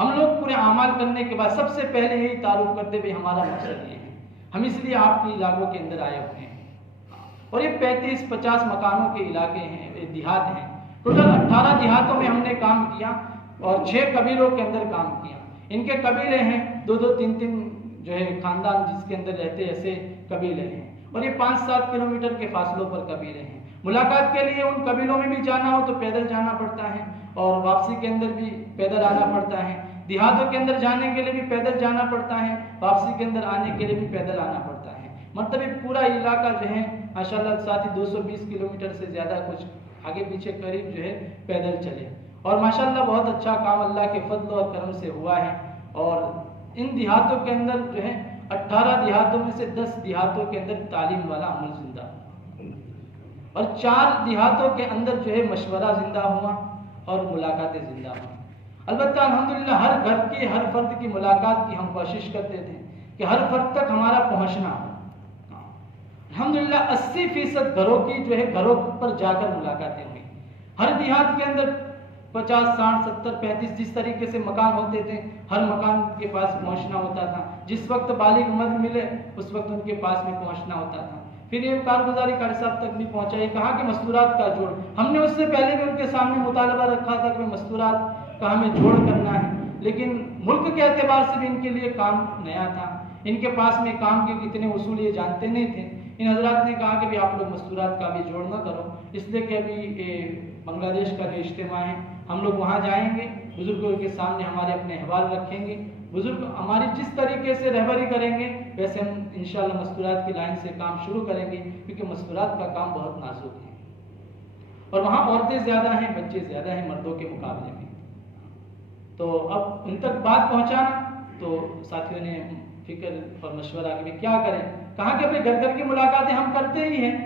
ہم لوگ پورے اعمال کرنے کے بعد سب سے پہلے یہی تعارف کرتے ہوئے ہمارا مقصد یہ ہے، ہم اس لیے آپ کے علاقوں کے اندر آئے ہوئے ہیں، اور یہ 35-50 مکانوں کے علاقے ہیں، دیہات ہیں، ٹوٹل 18 دیہاتوں میں ہم نے کام کیا اور 6 قبیلوں کے اندر کام کیا۔ ان کے قبیلے ہیں 2-2 3-3 جو ہے خاندان جس کے اندر رہتے ایسے قبیلے ہیں، اور یہ 5-7 کلومیٹر کے فاصلوں پر قبیلے ہیں۔ ملاقات کے لیے ان قبیلوں میں بھی جانا ہو تو پیدل جانا پڑتا ہے، اور واپسی کے اندر بھی پیدل آنا پڑتا ہے۔ دیہاتوں کے اندر جانے کے لیے بھی پیدل جانا پڑتا ہے، واپسی کے اندر آنے کے لیے بھی پیدل آنا پڑتا ہے۔ مطلب یہ پورا علاقہ جو ہے ماشاءاللہ ساتھ ہی 220 کلومیٹر سے زیادہ کچھ آگے پیچھے قریب جو ہے پیدل چلے، اور ماشاءاللہ بہت اچھا کام اللہ کے فضل اور کرم سے ہوا ہے۔ اور ان دیہاتوں کے اندر جو ہے 18 دیہاتوں میں سے 10 دیہاتوں کے اندر تعلیم والا عمل زندہ ہوا، اور 4 دیہاتوں کے اندر جو ہے مشورہ زندہ ہوا اور ملاقاتیں زندہ ہوئیں۔ البتہ الحمدللہ ہر گھر کی ہر فرد کی ملاقات کی ہم کوشش کرتے تھے کہ ہر فرد تک ہمارا پہنچنا ہو۔ الحمدللہ 80% گھروں کی جو ہے گھروں پر جا کر ملاقاتیں ہوئی۔ ہر دیہات کے اندر 50 60 70 35 جس طریقے سے مکان ہوتے تھے، ہر مکان کے پاس پہنچنا ہوتا تھا۔ جس وقت بالغ عمر ملے اس وقت ان کے پاس میں پہنچنا ہوتا تھا۔ پھر یہ کارگزاری قاری صاحب تک بھی پہنچا، یہ کہا کہ مستورات کا جوڑ، ہم نے اس سے پہلے بھی ان کے سامنے مطالبہ رکھا تھا کہ مستورات کا ہمیں جوڑ کرنا ہے، لیکن ملک کے اعتبار سے بھی ان کے لیے کام نیا تھا، ان کے پاس میں کام کے کتنے اصول یہ جانتے نہیں تھے۔ ان حضرات نے کہا کہ بھی آپ لوگ مستورات کا بھی جوڑ نہ کرو، اس لیے کہ ابھی بنگلہ دیش کا جو اجتماع ہے ہم لوگ وہاں جائیں گے، بزرگوں کے سامنے ہمارے اپنے احوال رکھیں گے، بزرگ ہماری جس طریقے سے رہبری کریں گے ویسے ہم انشاءاللہ مستورات کی لائن سے کام شروع کریں گے، کیونکہ مستورات کا کام بہت نازک ہے، اور وہاں عورتیں زیادہ ہیں، بچے زیادہ ہیں مردوں کے مقابلے میں۔ تو اب ان تک بات پہنچانا تو ساتھیوں نے فکر اور مشورہ کہ کیا کریں، کہا کہ بھائی گھر گھر کی ملاقاتیں ہم کرتے ہی ہیں،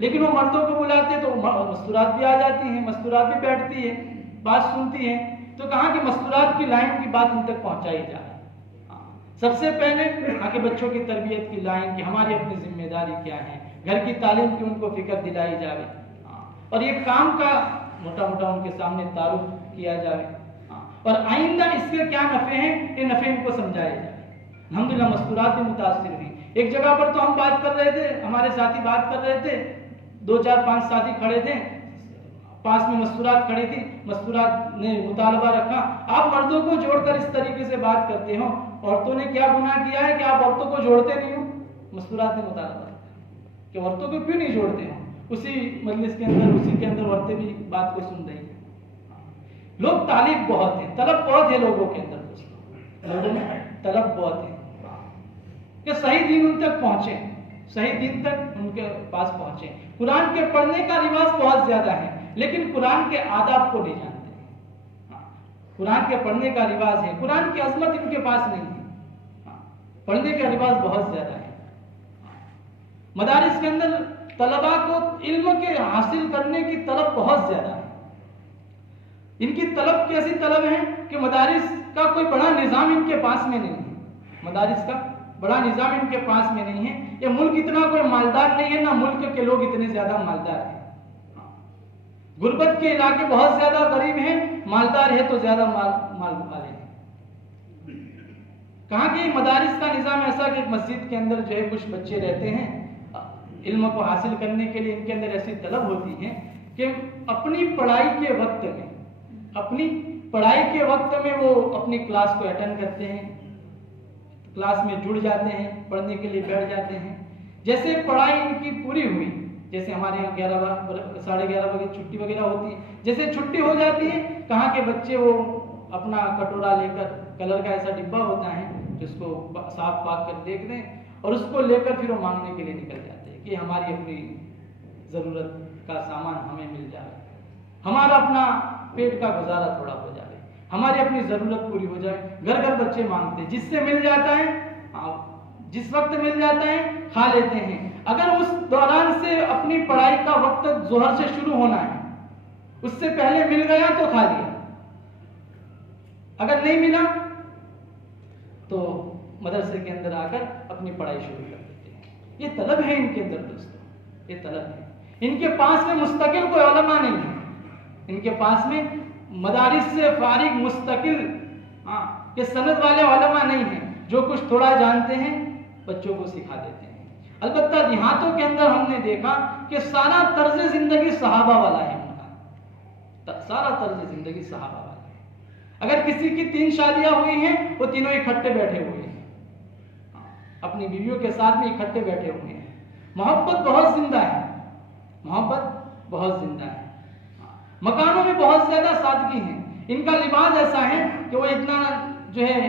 لیکن وہ مردوں کو بلاتے تو مستورات بھی آ جاتی ہیں، مستورات بھی بیٹھتی ہے، بات سنتی ہیں، تو کہا کہ مستورات کی لائن کی بات ان تک پہنچائی جائے۔ سب سے پہلے آ کے بچوں کی تربیت کی لائن کی ہماری اپنی ذمہ داری کیا ہے، گھر کی تعلیم کی ان کو فکر دلائی جائے، اور یہ کام کا موٹا موٹا ان کے سامنے تعارف کیا جائے، اور آئندہ اس کے کیا نفع ہیں یہ نفع ان کو سمجھائے جائے۔ الحمدللہ مستورات بھی متاثر ہوئی۔ ایک جگہ پر تو ہم بات کر رہے تھے، ہمارے ساتھی بات کر رہے تھے، 2 4 5 ساتھی کھڑے تھے، پاس میں مستورات کھڑی تھی، مستورات نے مطالبہ رکھا آپ مردوں کو جوڑ کر اس طریقے سے بات کرتے ہو، عورتوں نے کیا گناہ کیا ہے کہ آپ عورتوں کو جوڑتے نہیں ہو؟ مستورات نے مطالبہ رکھا کہ عورتوں کو کیوں نہیں جوڑتے ہو؟ اسی مجلس کے اندر اسی کے اندر عورتیں بھی بات کو سن رہی ہیں۔ لوگ طالب بہت ہیں، طلب بہت ہے لوگوں کے اندر، لوگوں میں طلب بہت ہے کہ صحیح دین ان تک پہنچے، صحیح دین تک ان کے پاس پہنچے۔ قرآن کے پڑھنے کا رواج بہت زیادہ ہے لیکن قرآن کے آداب کو نہیں جانتے۔ قرآن کے پڑھنے کا رواج ہے، قرآن کی عظمت ان کے پاس نہیں ہے، پڑھنے کا رواج بہت زیادہ ہے۔ مدارس کے اندر طلباء کو علم کے حاصل کرنے کی طلب بہت زیادہ ہے۔ ان کی طلب کیسی طلب ہے کہ مدارس کا کوئی بڑا نظام ان کے پاس میں نہیں ہے، مدارس کا بڑا نظام ان کے پاس میں نہیں ہے۔ یہ ملک اتنا کوئی مالدار نہیں ہے، نہ ملک کے لوگ اتنے زیادہ مالدار ہیں۔ غربت کے علاقے بہت زیادہ غریب ہیں، مالدار ہے تو زیادہ مال والے ہیں۔ کہاں کہ مدارس کا نظام ایسا کہ مسجد کے اندر جو ہے کچھ بچے رہتے ہیں، علم کو حاصل کرنے کے لیے ان کے اندر ایسی طلب ہوتی ہے کہ اپنی پڑھائی کے وقت میں وہ اپنی کلاس کو اٹینڈ کرتے ہیں، کلاس میں جڑ جاتے ہیں، پڑھنے کے لیے بیٹھ جاتے ہیں۔ جیسے پڑھائی ان کی پوری ہوئی، جیسے ہمارے یہاں 11 بجے چھٹی وغیرہ ہوتی ہے، جیسے چھٹی ہو جاتی ہے کہاں کے بچے وہ اپنا کٹورا لے کر، کلر کا ایسا ڈبہ ہوتا ہے جس کو صاف پاک کر دیکھ دیں، اور اس کو لے کر پھر وہ مانگنے کے لیے نکل جاتے ہیں کہ ہماری اپنی ضرورت کا سامان ہمیں مل جائے، ہمارا اپنا پیٹ کا گزارا تھوڑا ہو جائے، ہماری اپنی ضرورت پوری ہو جائے۔ گھر گھر بچے مانگتے ہیں، جس سے مل جاتا ہے، جس وقت مل جاتا ہے کھا لیتے ہیں۔ اگر اس دوران سے اپنی پڑھائی کا وقت ظہر سے شروع ہونا ہے، اس سے پہلے مل گیا تو کھا لیا، اگر نہیں ملا تو مدرسے کے اندر آ کر اپنی پڑھائی شروع کر دیتے ہیں۔ یہ طلب ہے ان کے اندر دوستوں، یہ طلب ہے۔ ان کے پاس میں مستقل کوئی علماء نہیں ہے، ان کے پاس میں مدارس سے فارغ مستقل ہاں یہ سند والے علماء نہیں ہیں، جو کچھ تھوڑا جانتے ہیں بچوں کو سکھا دیتے ہیں۔ البتہ دیہاتوں کے اندر ہم نے دیکھا کہ سارا طرز زندگی صحابہ والا ہے، ان کا سارا طرز زندگی صحابہ والا ہے۔ اگر کسی کی 3 شادیاں ہوئی ہیں وہ تینوں اکٹھے بیٹھے ہوئے ہیں، اپنی بیویوں کے ساتھ میں اکٹھے بیٹھے ہوئے ہیں۔ محبت بہت زندہ ہے، محبت بہت زندہ ہے۔ مکانوں میں بہت زیادہ سادگی ہے، ان کا لباس ایسا ہے کہ وہ اتنا جو ہے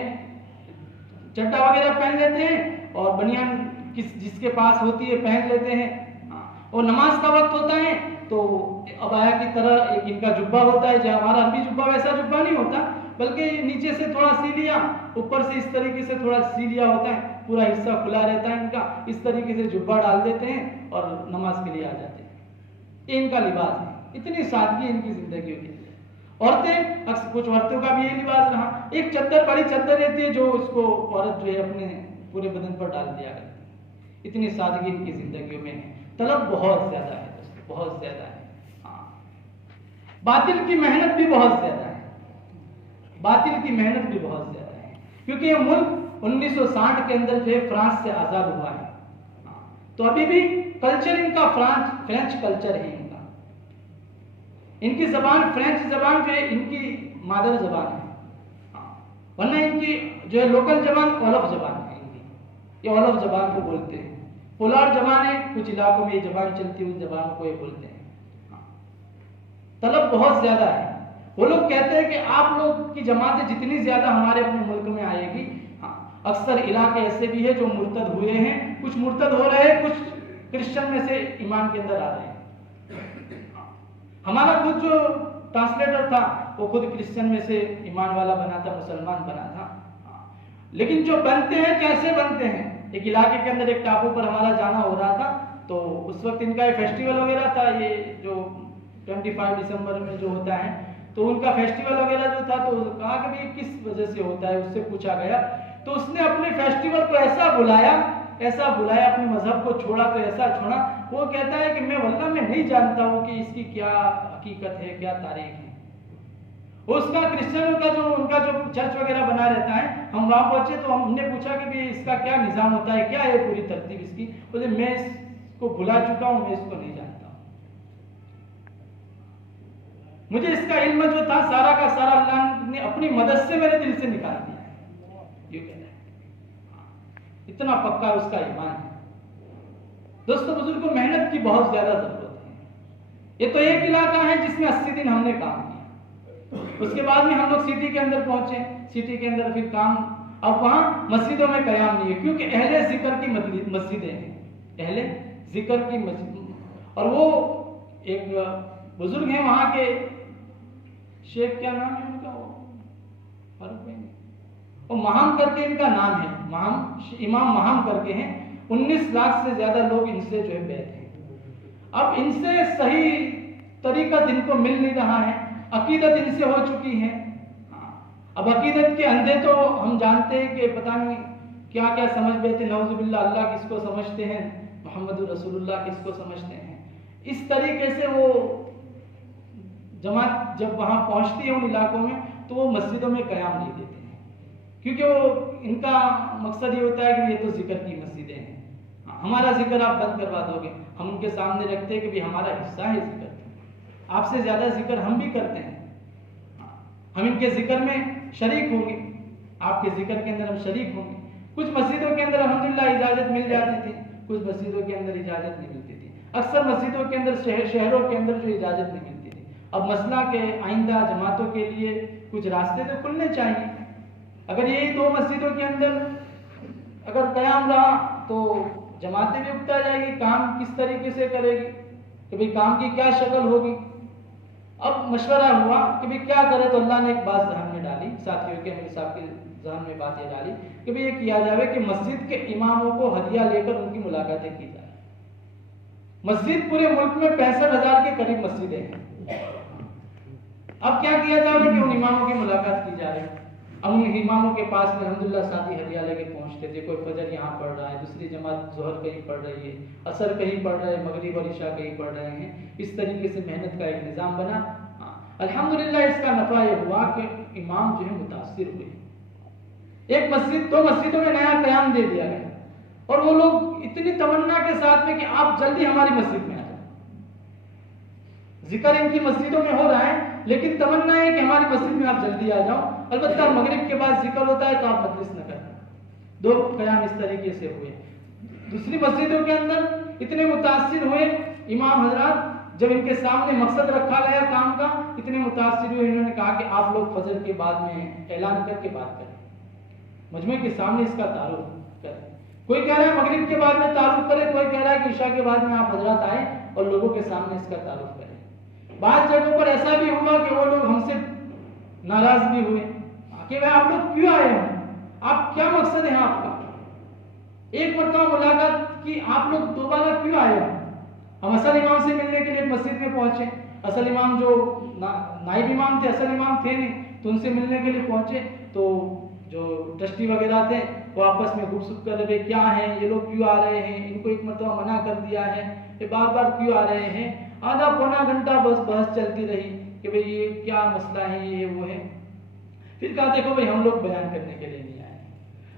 چڈا وغیرہ پہن لیتے ہیں اور بنیان جس کے پاس ہوتی ہے پہن لیتے ہیں، اور نماز کا وقت ہوتا ہے تو عبایا کی طرح ایک ان کا جبہ ہوتا ہے، جو ہمارا عربی جبہ ویسا جبہ نہیں ہوتا، بلکہ نیچے سے تھوڑا سیلیا، اوپر سے اس طریقے سے تھوڑا سیلیا ہوتا ہے، پورا حصہ کھلا رہتا ہے ان کا، اس طریقے سے جبہ ڈال دیتے ہیں اور نماز کے لیے آ جاتے ہیں۔ یہ ان کا لباس ہے، اتنی سادگی ان کی زندگی ہوتی ہے۔ عورتیں، کچھ عورتوں کا بھی یہ لباس رہا، ایک چادر، بڑی چادر رہتی ہے جو اس کو عورت جو ہے اپنے پورے بدن پر ڈال دیا کرتی ہے۔ اتنی سادگی ان کی زندگیوں میں ہے۔ طلب بہت زیادہ ہے دوستو، بہت زیادہ ہے۔ ہاں، باطل کی محنت بھی بہت زیادہ ہے، باطل کی محنت بھی بہت زیادہ ہے، کیونکہ یہ ملک 1960 کے اندر جو ہے فرانس سے آزاد ہوا ہے، تو ابھی بھی کلچر ان کا فرینچ کلچر ہے، ان کی زبان فرینچ زبان جو ہے ان کی مادر زبان ہے، ورنہ ان کی جو ہے لوکل زبان اولف زبان ہے، ان کی یہ اولف زبان کو بولتے ہیں۔ پولار زبان ہے، کچھ علاقوں میں یہ زبان چلتی ہے، ان زبانوں کو یہ بولتے ہیں۔ طلب بہت زیادہ ہے۔ وہ لوگ کہتے ہیں کہ آپ لوگ کی جماعتیں جتنی زیادہ ہمارے اپنے ملک میں آئے گی، اکثر علاقے ایسے بھی ہیں جو مرتد ہوئے ہیں، کچھ مرتد ہو رہے ہیں، کچھ کرسچن میں سے ایمان کے اندر آ رہے ہیں۔ ہمارا خود جو ٹرانسلیٹر تھا وہ خود کرسچن میں سے ایمان والا بنا تھا، مسلمان بنا تھا، لیکن جو بنتے ہیں کیسے بنتے ہیں؟ ایک علاقے کے اندر ایک ٹاپو پر ہمارا جانا ہو رہا تھا، تو اس وقت ان کا یہ فیسٹیول وغیرہ تھا، یہ جو 25 دسمبر میں جو ہوتا ہے، تو ان کا فیسٹیول وغیرہ جو تھا، تو کہا کہ بھئی کس وجہ سے ہوتا ہے، اس سے پوچھا گیا، تو اس نے اپنے فیسٹیول کو ایسا بلایا، اپنے مذہب کو چھوڑا تو ایسا چھوڑا، وہ کہتا ہے کہ میں واللہ میں نہیں جانتا ہوں کہ اس کی کیا حقیقت ہے، کیا تاریخ ہے۔ اس کا کرسچنوں کا جو ان کا جو چرچ وغیرہ بنا رہتا ہے، ہم وہاں پہنچے تو ہم نے پوچھا کہ بھی اس کا کیا نظام ہوتا ہے، کیا ہے پوری ترتیب اس کی؟ بولے میں اس کو بھلا چکا ہوں، میں اس کو نہیں جانتا ہوں، مجھے اس کا علم جو تھا سارا کا سارا اللہ نے اپنی مدد سے میرے دل سے نکال دیا ہے، یہ کہنا ہے۔ اتنا پکا اس کا ایمان ہے۔ دوستو بزرگوں، محنت کی بہت زیادہ ضرورت ہے۔ یہ تو ایک علاقہ ہے جس میں 80 دن ہم نے کام کیا، اس کے بعد میں ہم لوگ سٹی کے اندر پہنچے، سٹی کے اندر پھر کام، اب وہاں مسجدوں میں قیام نہیں ہے، کیونکہ اہل ذکر کی مسجدیں ہیں، اہل ذکر کی مسجد، اور وہ ایک بزرگ ہیں وہاں کے، شیخ کیا نام ہے ان کا، وہ مہام کر کے ان کا نام ہے، امام مہام کر کے ہیں، 19 لاکھ سے زیادہ لوگ ان سے جو ہے بیعت ہیں۔ اب ان سے صحیح طریقت ان کو مل نہیں رہا ہے، عقیدت ان سے ہو چکی ہے۔ اب عقیدت کے اندھے تو ہم جانتے ہیں کہ پتہ نہیں کیا کیا سمجھ بیٹھے، نعوذ باللہ، اللہ کس کو سمجھتے ہیں، محمد رسول اللہ کس کو سمجھتے ہیں۔ اس طریقے سے وہ جماعت جب وہاں پہنچتی ہے ان علاقوں میں تو وہ مسجدوں میں قیام نہیں دیتے ہیں، کیونکہ وہ ان کا مقصد یہ ہوتا ہے کہ یہ تو ذکر کی مسجدیں ہیں، ہمارا ذکر آپ بند کروا دو گے۔ ہم ان کے سامنے رکھتے ہیں کہ بھی ہمارا حصہ ہے ذکر، آپ سے زیادہ ذکر ہم بھی کرتے ہیں، ہم ان کے ذکر میں شریک ہوں گے، آپ کے ذکر کے اندر ہم شریک ہوں گے۔ کچھ مسجدوں کے اندر الحمدللہ اجازت مل جاتی تھی، کچھ مسجدوں کے اندر اجازت نہیں ملتی تھی، اکثر مسجدوں کے اندر شہروں کے اندر جو اجازت نہیں ملتی تھی۔ اب مسئلہ کہ آئندہ جماعتوں کے لیے کچھ راستے تو کھلنے چاہیے۔ اگر یہی 2 مسجدوں کے اندر اگر قیام رہا تو جماعتیں بھی اکتا جائے گی، کام کس طریقے سے کرے گی، کہ بھئی کام کی کیا شکل ہوگی۔ اب مشورہ ہوا کہ بھئی کیا کرے، تو اللہ نے ایک بات ذہن میں ڈالی، ساتھیوں کے، میرے صاحب کے ذہن میں بات یہ ڈالی کہ بھئی یہ کیا جائے کہ مسجد کے اماموں کو ہدیہ لے کر ان کی ملاقاتیں کی جائے۔ مسجد پورے ملک میں 65,000 کے قریب مسجدیں ہیں، اب کیا کیا جائے کہ ان اماموں کی ملاقات کی جائے۔ اب ان اماموں کے پاس میں الحمدللہ ساتھی ہدیہ لے کے پہنچتے تھے، کوئی فجر یہاں پڑھ رہا ہے، دوسری جماعت ظہر کہیں پڑھ رہی ہے، عصر کہیں پڑھ رہے ہیں، مغرب اور عشاء کہیں پڑھ رہے ہیں، اس طریقے سے محنت کا ایک نظام بنا۔ الحمدللہ اس کا نفع یہ ہوا کہ امام جو ہے متاثر ہوئے، ایک مسجد 2 مسجدوں میں نیا قیام دے دیا گیا اور وہ لوگ اتنی تمنا کے ساتھ میں کہ آپ جلدی ہماری مسجد میں آ جائیں. ذکر ان کی مسجدوں میں ہو رہا ہے لیکن تمنا ہے کہ ہماری مسجد میں آپ جلدی آ جاؤ. البتہ مغرب کے بعد ذکر ہوتا ہے تو آپ مجلس نہ کریں. 2 قیام اس طریقے سے ہوئے. دوسری مسجدوں کے اندر اتنے متاثر ہوئے امام حضرات، جب ان کے سامنے مقصد رکھا گیا کام کا، اتنے متاثر ہوئے، انہوں نے کہا کہ آپ لوگ فجر کے بعد میں اعلان کر کے بات کریں، مجمع کے سامنے اس کا تعارف کریں. کوئی کہہ رہا ہے مغرب کے بعد میں تعارف کریں، کوئی کہہ رہا ہے کہ عشاء کے بعد میں آپ حضرات آئیں اور لوگوں کے سامنے اس کا تعارف کریں. بعض جگہوں پر ایسا بھی ہوا کہ وہ لوگ ہم سے ناراض بھی ہوئے کہ بھائی آپ لوگ کیوں آئے ہو، آپ کیا مقصد ہے آپ کا، ایک مرتبہ ملاقات کی، آپ لوگ دوبارہ کیوں آئے ہو. ہم اصل امام سے ملنے کے لیے مسجد میں پہنچے، اصل امام جو نائب امام تھے، اصل امام تھے نہیں، تو ان سے ملنے کے لیے پہنچے. تو جو ٹرسٹی وغیرہ تھے وہ آپس میں گفتگو کر رہے کیا ہیں یہ لوگ، کیوں آ رہے ہیں، ان کو ایک مرتبہ منع کر دیا ہے، یہ بار بار کیوں آ رہے ہیں. آدھا پونا گھنٹہ بس بحث چلتی رہی کہ بھئی یہ کیا مسئلہ ہے، یہ وہ ہے. پھر کہا دیکھو بھئی ہم لوگ بیان کرنے کے لیے نہیں آئے،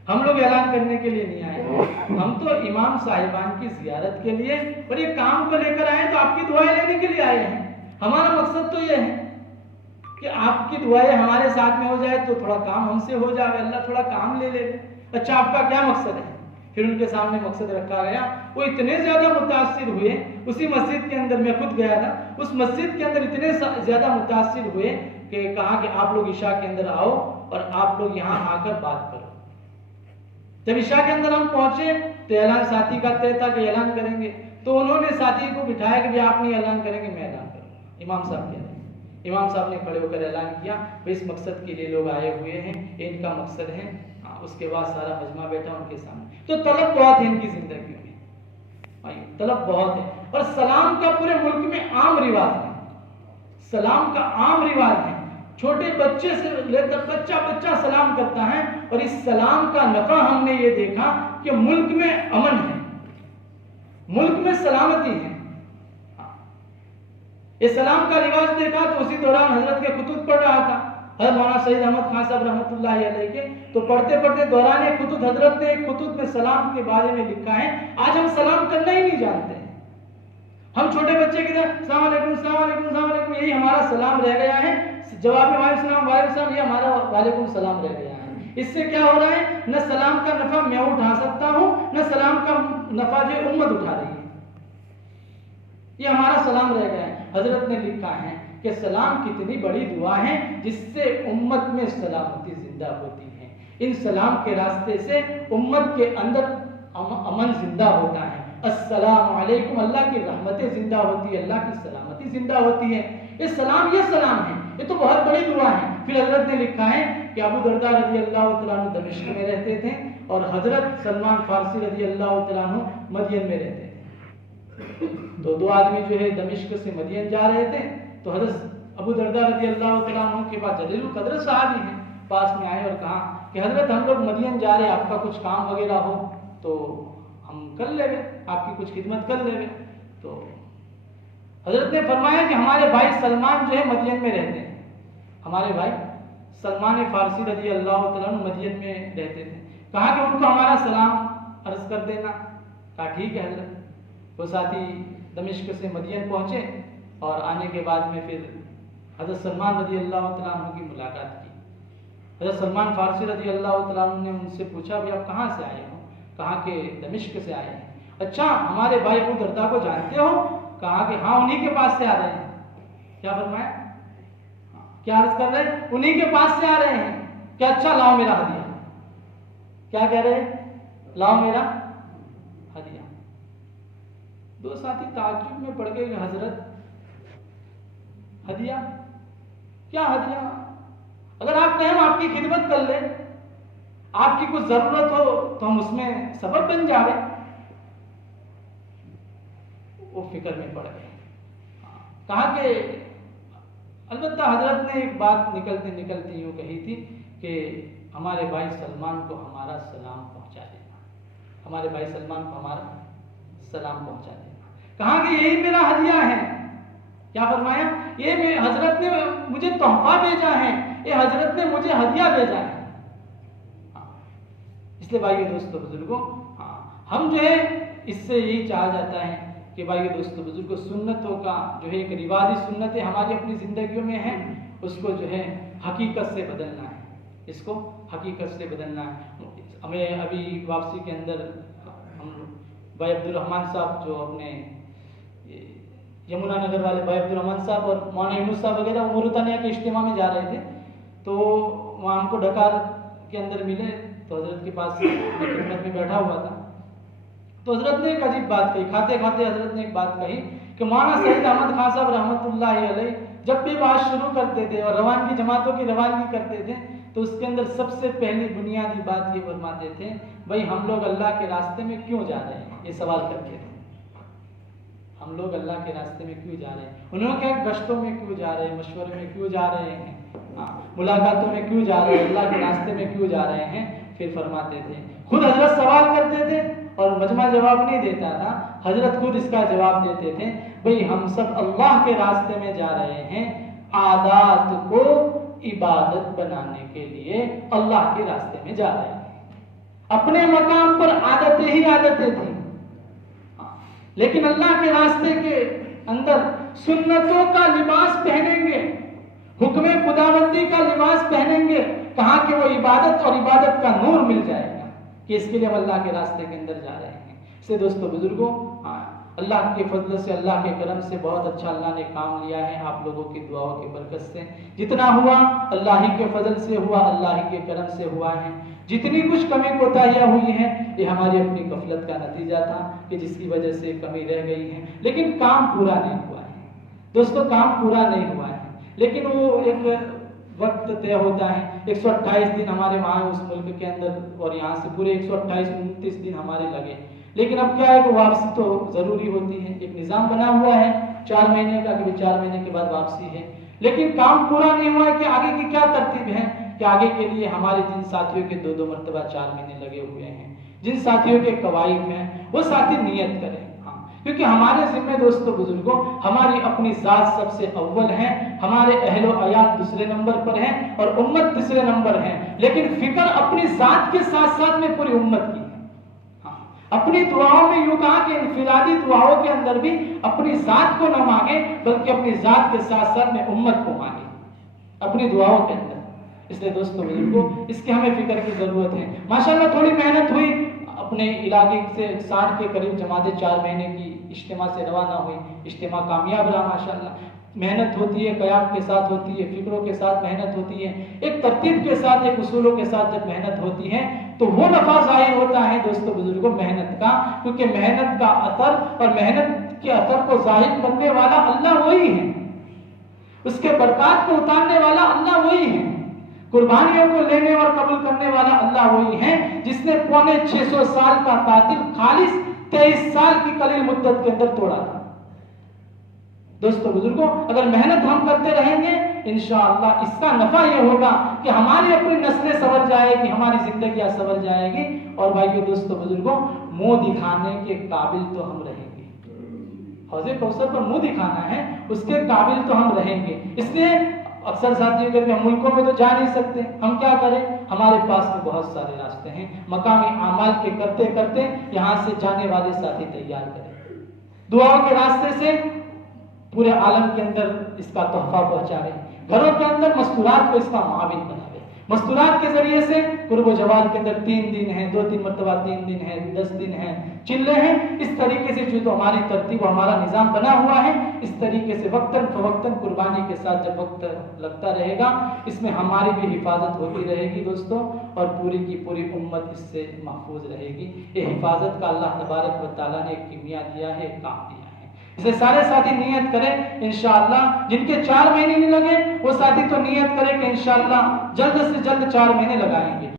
ہم لوگ اعلان کرنے کے لیے نہیں آئے، ہم تو امام صاحبان کی زیارت کے لیے اور یہ کام کو لے کر آئے تو آپ کی دعائیں لینے کے لیے آئے ہیں. ہمارا مقصد تو یہ ہے کہ آپ کی دعائیں ہمارے ساتھ میں ہو جائے تو تھوڑا کام ہم سے ہو جائے، اللہ تھوڑا کام لے لے. اچھا آپ کا کیا مقصد ہے؟ پھر ان کے سامنے مقصد رکھا گیا. وہ اتنے زیادہ متاثر ہوئے، اسی مسجد کے اندر میں خود گیا تھا، اس مسجد کے اندر اتنے زیادہ متاثر ہوئے کہ کہا کہ آپ لوگ عشاء کے اندر آؤ اور آپ لوگ یہاں آ کر بات کرو. جب عشاء کے اندر ہم پہنچے تو اعلان ساتھی کا طے تھا کہ اعلان کریں گے، تو انہوں نے ساتھی کو بٹھایا کہ آپ نہیں اعلان کریں گے، میں اعلان کروں گا. امام صاحب کہہ رہے ہیں، امام صاحب نے کھڑے ہو کر اعلان کیا اس مقصد کے لیے لوگ آئے ہوئے ہیں، ان کا مقصد ہے. اس کے بعد سارا مجمع بیٹھا ان کے سامنے. تو طلب بہت ہے ان کی زندگیوں میں، طلب بہت ہے. اور سلام کا پورے ملک میں عام رواج ہے، سلام کا عام رواج ہے. چھوٹے بچے سے لے کر بچہ سلام کرتا ہے. اور اس سلام کا نفع ہم نے یہ دیکھا کہ ملک میں امن ہے، ملک میں سلامتی ہے. یہ سلام کا رواج دیکھا تو اسی دوران حضرت کے خطوط پڑھ رہا تھا، حضرت مولانا سید احمد خان صاحب رحمۃ اللہ علیہ کے. تو پڑھتے پڑھتے دوران خطوط حضرت نے ایک خطوط میں سلام کے بارے میں لکھا ہے. آج ہم سلام کرنا ہی نہیں جانتے ہیں، ہم چھوٹے بچے کی طرح السلام علیکم السلام علیکم السلام علیکم، یہی ہمارا سلام رہ گیا ہے. جواب میں وعلیکم السلام وعلیکم السلام، یہ ہمارا وعلیکم السلام رہ گیا ہے. اس سے کیا ہو رہا ہے؟ نہ سلام کا نفع میں اٹھا سکتا ہوں، نہ سلام کا نفع جو امت اٹھا رہی ہے. یہ ہمارا سلام رہ گیا ہے. حضرت نے لکھا ہے کہ سلام کتنی بڑی دعا ہے جس سے امت میں سلامتی زندہ ہوتی ہے. ان سلام کے راستے سے امت کے اندر امن زندہ ہوتا ہے. السلام علیکم، اللہ کی رحمتیں زندہ ہوتی ہے، اللہ کی سلامتی زندہ ہوتی ہے. یہ سلام ہے، یہ تو بہت بڑی دعا ہے. پھر حضرت نے لکھا ہے کہ ابو درداء رضی اللہ تعالیٰ عنہ دمشق میں رہتے تھے اور حضرت سلمان فارسی رضی اللہ تعالیٰ عنہ مدین میں رہتے تھے. تو 2 آدمی جو ہے دمشق سے مدین جا رہے تھے. تو حضرت ابو درداء رضی اللہ تعالیٰ عنہ کے پاس جلیل القدر صحابی ہیں، پاس میں آئے اور کہا کہ حضرت ہم لوگ مدین جا رہے ہیں، آپ کا کچھ کام وغیرہ ہو تو ہم کر لیں گے، آپ کی کچھ خدمت کر لیں گے. تو حضرت نے فرمایا کہ ہمارے بھائی سلمان جو ہے مدین میں رہتے ہیں، ہمارے بھائی سلمان فارسی رضی اللہ تعالیٰ عنہ مدین میں رہتے تھے. کہا کہ ان کو ہمارا سلام عرض کر دینا. کہا ٹھیک ہے حضرت. وہ ساتھی دمشق سے مدین پہنچے اور آنے کے بعد میں پھر حضرت سلمان رضی اللہ تعالیٰ عنہ کی ملاقات کی. حضرت سلمان فارسی رضی اللہ تعالیٰ عنہ نے ان سے پوچھا بھی آپ کہاں سے آئے ہو؟ کہا کہ دمشق سے آئے ہیں. اچھا ہمارے بھائی ابو درداء کو جانتے ہو؟ کہا کہ ہاں انہی کے پاس سے آ رہے ہیں. کیا فرمایا؟ کیا عرض کر رہے ہیں؟ انہی کے پاس سے آ رہے ہیں. کہ اچھا لاؤ میرا ہدیہ. کیا کہہ رہے ہیں؟ لاؤ میرا ہدیہ. 2 ساتھی تعجب میں پڑ گئے کہ حضرت ہدیہ؟ کیا ہدیہ؟ اگر آپ کہیں ہم آپ کی خدمت کر لیں، آپ کی کچھ ضرورت ہو تو ہم اس میں سبب بن جائے. وہ فکر میں پڑ گئے. کہا کہ البتہ حضرت نے ایک بات نکلتے نکلتے یوں کہی تھی کہ ہمارے بھائی سلمان کو ہمارا سلام پہنچا دینا، ہمارے بھائی سلمان کو ہمارا سلام پہنچا دینا. کہا کہ یہی میرا ہدیہ ہے. کیا فرمایا؟ یہ حضرت نے مجھے تحفہ بھیجا ہے، یہ حضرت نے مجھے ہدیہ بھیجا ہے. اس لیے بھائیو دوستو بزرگوں ہم جو ہے اس سے یہی چاہا جاتا ہے کہ بھائیو دوستو بزرگوں سنتوں کا جو ہے ایک رواجی سنتیں ہماری اپنی زندگیوں میں ہیں، اس کو جو ہے حقیقت سے بدلنا ہے، اس کو حقیقت سے بدلنا ہے۔ ہمیں ابھی واپسی کے اندر ہم بھائی عبد الرحمن صاحب جو اپنے یمنا نگر والے بھائی عبد الرحمن صاحب اور مولانا یونس صاحب وغیرہ وہ موریتانیہ کے اجتماع میں جا رہے تھے، تو وہاں ہم کو ڈکار کے اندر ملے تو حضرت کے پاس خدمت میں بیٹھا ہوا تھا، تو حضرت نے ایک عجیب بات کہی، کھاتے کھاتے حضرت نے ایک بات کہی کہ مولانا سید احمد خان صاحب رحمۃ اللہ علیہ جب بھی بات شروع کرتے تھے اور روانگی جماعتوں کی روانگی کرتے تھے تو اس کے اندر سب سے پہلی بنیادی بات یہ فرماتے تھے، بھائی ہم لوگ اللہ کے راستے میں کیوں جا رہے ہیں، یہ سوال کرتے تھے، ہم لوگ اللہ کے راستے میں کیوں جا رہے ہیں۔ انہوں نے کہا گشتوں میں کیوں جا رہے ہیں، مشورے میں کیوں جا رہے ہیں، ملاقاتوں میں کیوں جا رہے ہیں، اللہ کے راستے میں کیوں جا رہے ہیں۔ پھر فرماتے تھے، خود حضرت سوال کرتے تھے اور مجمع جواب نہیں دیتا تھا، حضرت خود اس کا جواب دیتے تھے، بھئی ہم سب اللہ کے راستے میں جا رہے ہیں، عادات کو عبادت بنانے کے لیے اللہ کے راستے میں جا رہے ہیں۔ اپنے مقام پر عادتیں ہی عادتیں تھیں، لیکن اللہ کے راستے کے اندر سنتوں کا لباس پہنیں گے، حکم خداوندی کا لباس پہنیں گے، کہاں کہ وہ عبادت اور عبادت کا نور مل جائے گا، کہ اس کے لیے ہم اللہ کے راستے کے اندر جا رہے ہیں۔ اس سے دوستو بزرگوں اللہ کے فضل سے، اللہ کے کرم سے بہت اچھا اللہ نے کام لیا ہے، آپ لوگوں کی دعاؤں کی برکت سے جتنا ہوا اللہ ہی کے فضل سے ہوا، اللہ ہی کے کرم سے ہوا ہے۔ جتنی کچھ کمی کوتاہیاں ہوئی ہیں یہ ہماری اپنی غفلت کا نتیجہ تھا کہ جس کی وجہ سے کمی رہ گئی ہے، لیکن کام پورا نہیں ہوا ہے دوستو، کام پورا نہیں ہوا ہے، لیکن وہ ایک وقت طے ہوتا ہے۔ 128 دن ہمارے وہاں اس ملک کے اندر اور یہاں سے پورے 128-29 دن ہمارے لگے، لیکن اب کیا ہے کہ واپسی تو ضروری ہوتی ہے، ایک نظام بنا ہوا ہے 4 مہینے کا کہ 4 مہینے کے بعد واپسی ہے، لیکن کام پورا نہیں ہوا ہے کہ آگے کی کیا ترتیب ہے، کہ آگے کے لیے ہمارے جن ساتھیوں کے 2 مرتبہ 4 مہینے لگے ہوئے ہیں، جن ساتھیوں کے قوائف ہیں وہ ساتھی نیت کریں، کیونکہ ہمارے ذمہ دوستو بزرگوں ہماری اپنی ذات سب سے اول ہے، ہمارے اہل و عیال دوسرے نمبر پر ہیں اور امت تیسرے نمبر ہیں، لیکن فکر اپنی ذات کے ساتھ ساتھ میں پوری امت کی ہے۔ اپنی دعاؤں میں یوں کہا کہ انفرادی دعاؤں کے اندر بھی اپنی ذات کو نہ مانگے بلکہ اپنی ذات کے ساتھ ساتھ میں امت کو مانگے اپنی دعاؤں کے اندر۔ اس لیے دوستو بزرگوں اس کی ہمیں فکر کی ضرورت ہے۔ ماشاءاللہ تھوڑی محنت ہوئی، اپنے علاقے سے 60 کے قریب جماعتیں 4 مہینے کی اجتماع سے روانہ ہوئی، اجتماع کامیاب رہا ماشاءاللہ۔ محنت ہوتی ہے، قیام کے ساتھ ہوتی ہے، فکروں کے ساتھ محنت ہوتی ہے، ایک ترتیب کے ساتھ، ایک اصولوں کے ساتھ جب محنت ہوتی ہے تو وہ نفع ظاہر ہوتا ہے دوستو بزرگوں محنت کا، کیونکہ محنت کا اثر اور محنت کے اثر کو ظاہر کرنے والا اللہ وہی ہے، اس کے برکات کو اتارنے والا اللہ وہی ہے، قربانیوں کو لینے اور قبول کرنے والا اللہ وہی ہے جس نے 650 سال کا قاتل خالص 23 سال کی قلیل مدت کے اندر توڑا تھا۔ دوستو بزرگوں اگر محنت ہم کرتے رہیں گے انشاءاللہ اس کا نفع یہ ہوگا کہ ہماری اپنی نسلیں سنور جائے گی، ہماری زندگیاں سنور جائے گی، اور بھائیو دوستو بزرگوں منہ دکھانے کے قابل تو ہم رہیں گے، حوض کوثر پر منہ دکھانا ہے اس کے قابل تو ہم رہیں گے۔ اس لیے اکثر ساتھیوں کے ہم ملکوں میں تو جا نہیں سکتے، ہم کیا کریں، ہمارے پاس میں بہت سارے راستے ہیں، مقامی اعمال کے کرتے کرتے یہاں سے جانے والے ساتھی تیار کریں، دعاؤں کے راستے سے پورے عالم کے اندر اس کا تحفہ پہنچائے، گھروں کے اندر مستورات کو اس کا معاون بنائے، مستورات کے ذریعے سے قرب و جوار کے اندر 3 دن ہیں، 2-3 مرتبہ 3 دن ہیں، 10 دن ہیں، چلے ہیں، اس طریقے سے جو تو ہماری ترتیب و ہمارا نظام بنا ہوا ہے اس طریقے سے وقتاً فوقتاً قربانی کے ساتھ جب وقت لگتا رہے گا اس میں ہماری بھی حفاظت ہوتی رہے گی دوستو، اور پوری کی پوری امت اس سے محفوظ رہے گی۔ یہ حفاظت کا اللہ تبارک و تعالیٰ نے ایک کیمیا دیا ہے، ایک کام دیا ہے، اسے سارے ساتھی نیت کریں انشاءاللہ، جن کے 4 مہینے نہیں لگے وہ ساتھی تو نیت کریں کہ انشاءاللہ جلد سے جلد 4 مہینے لگائیں گے،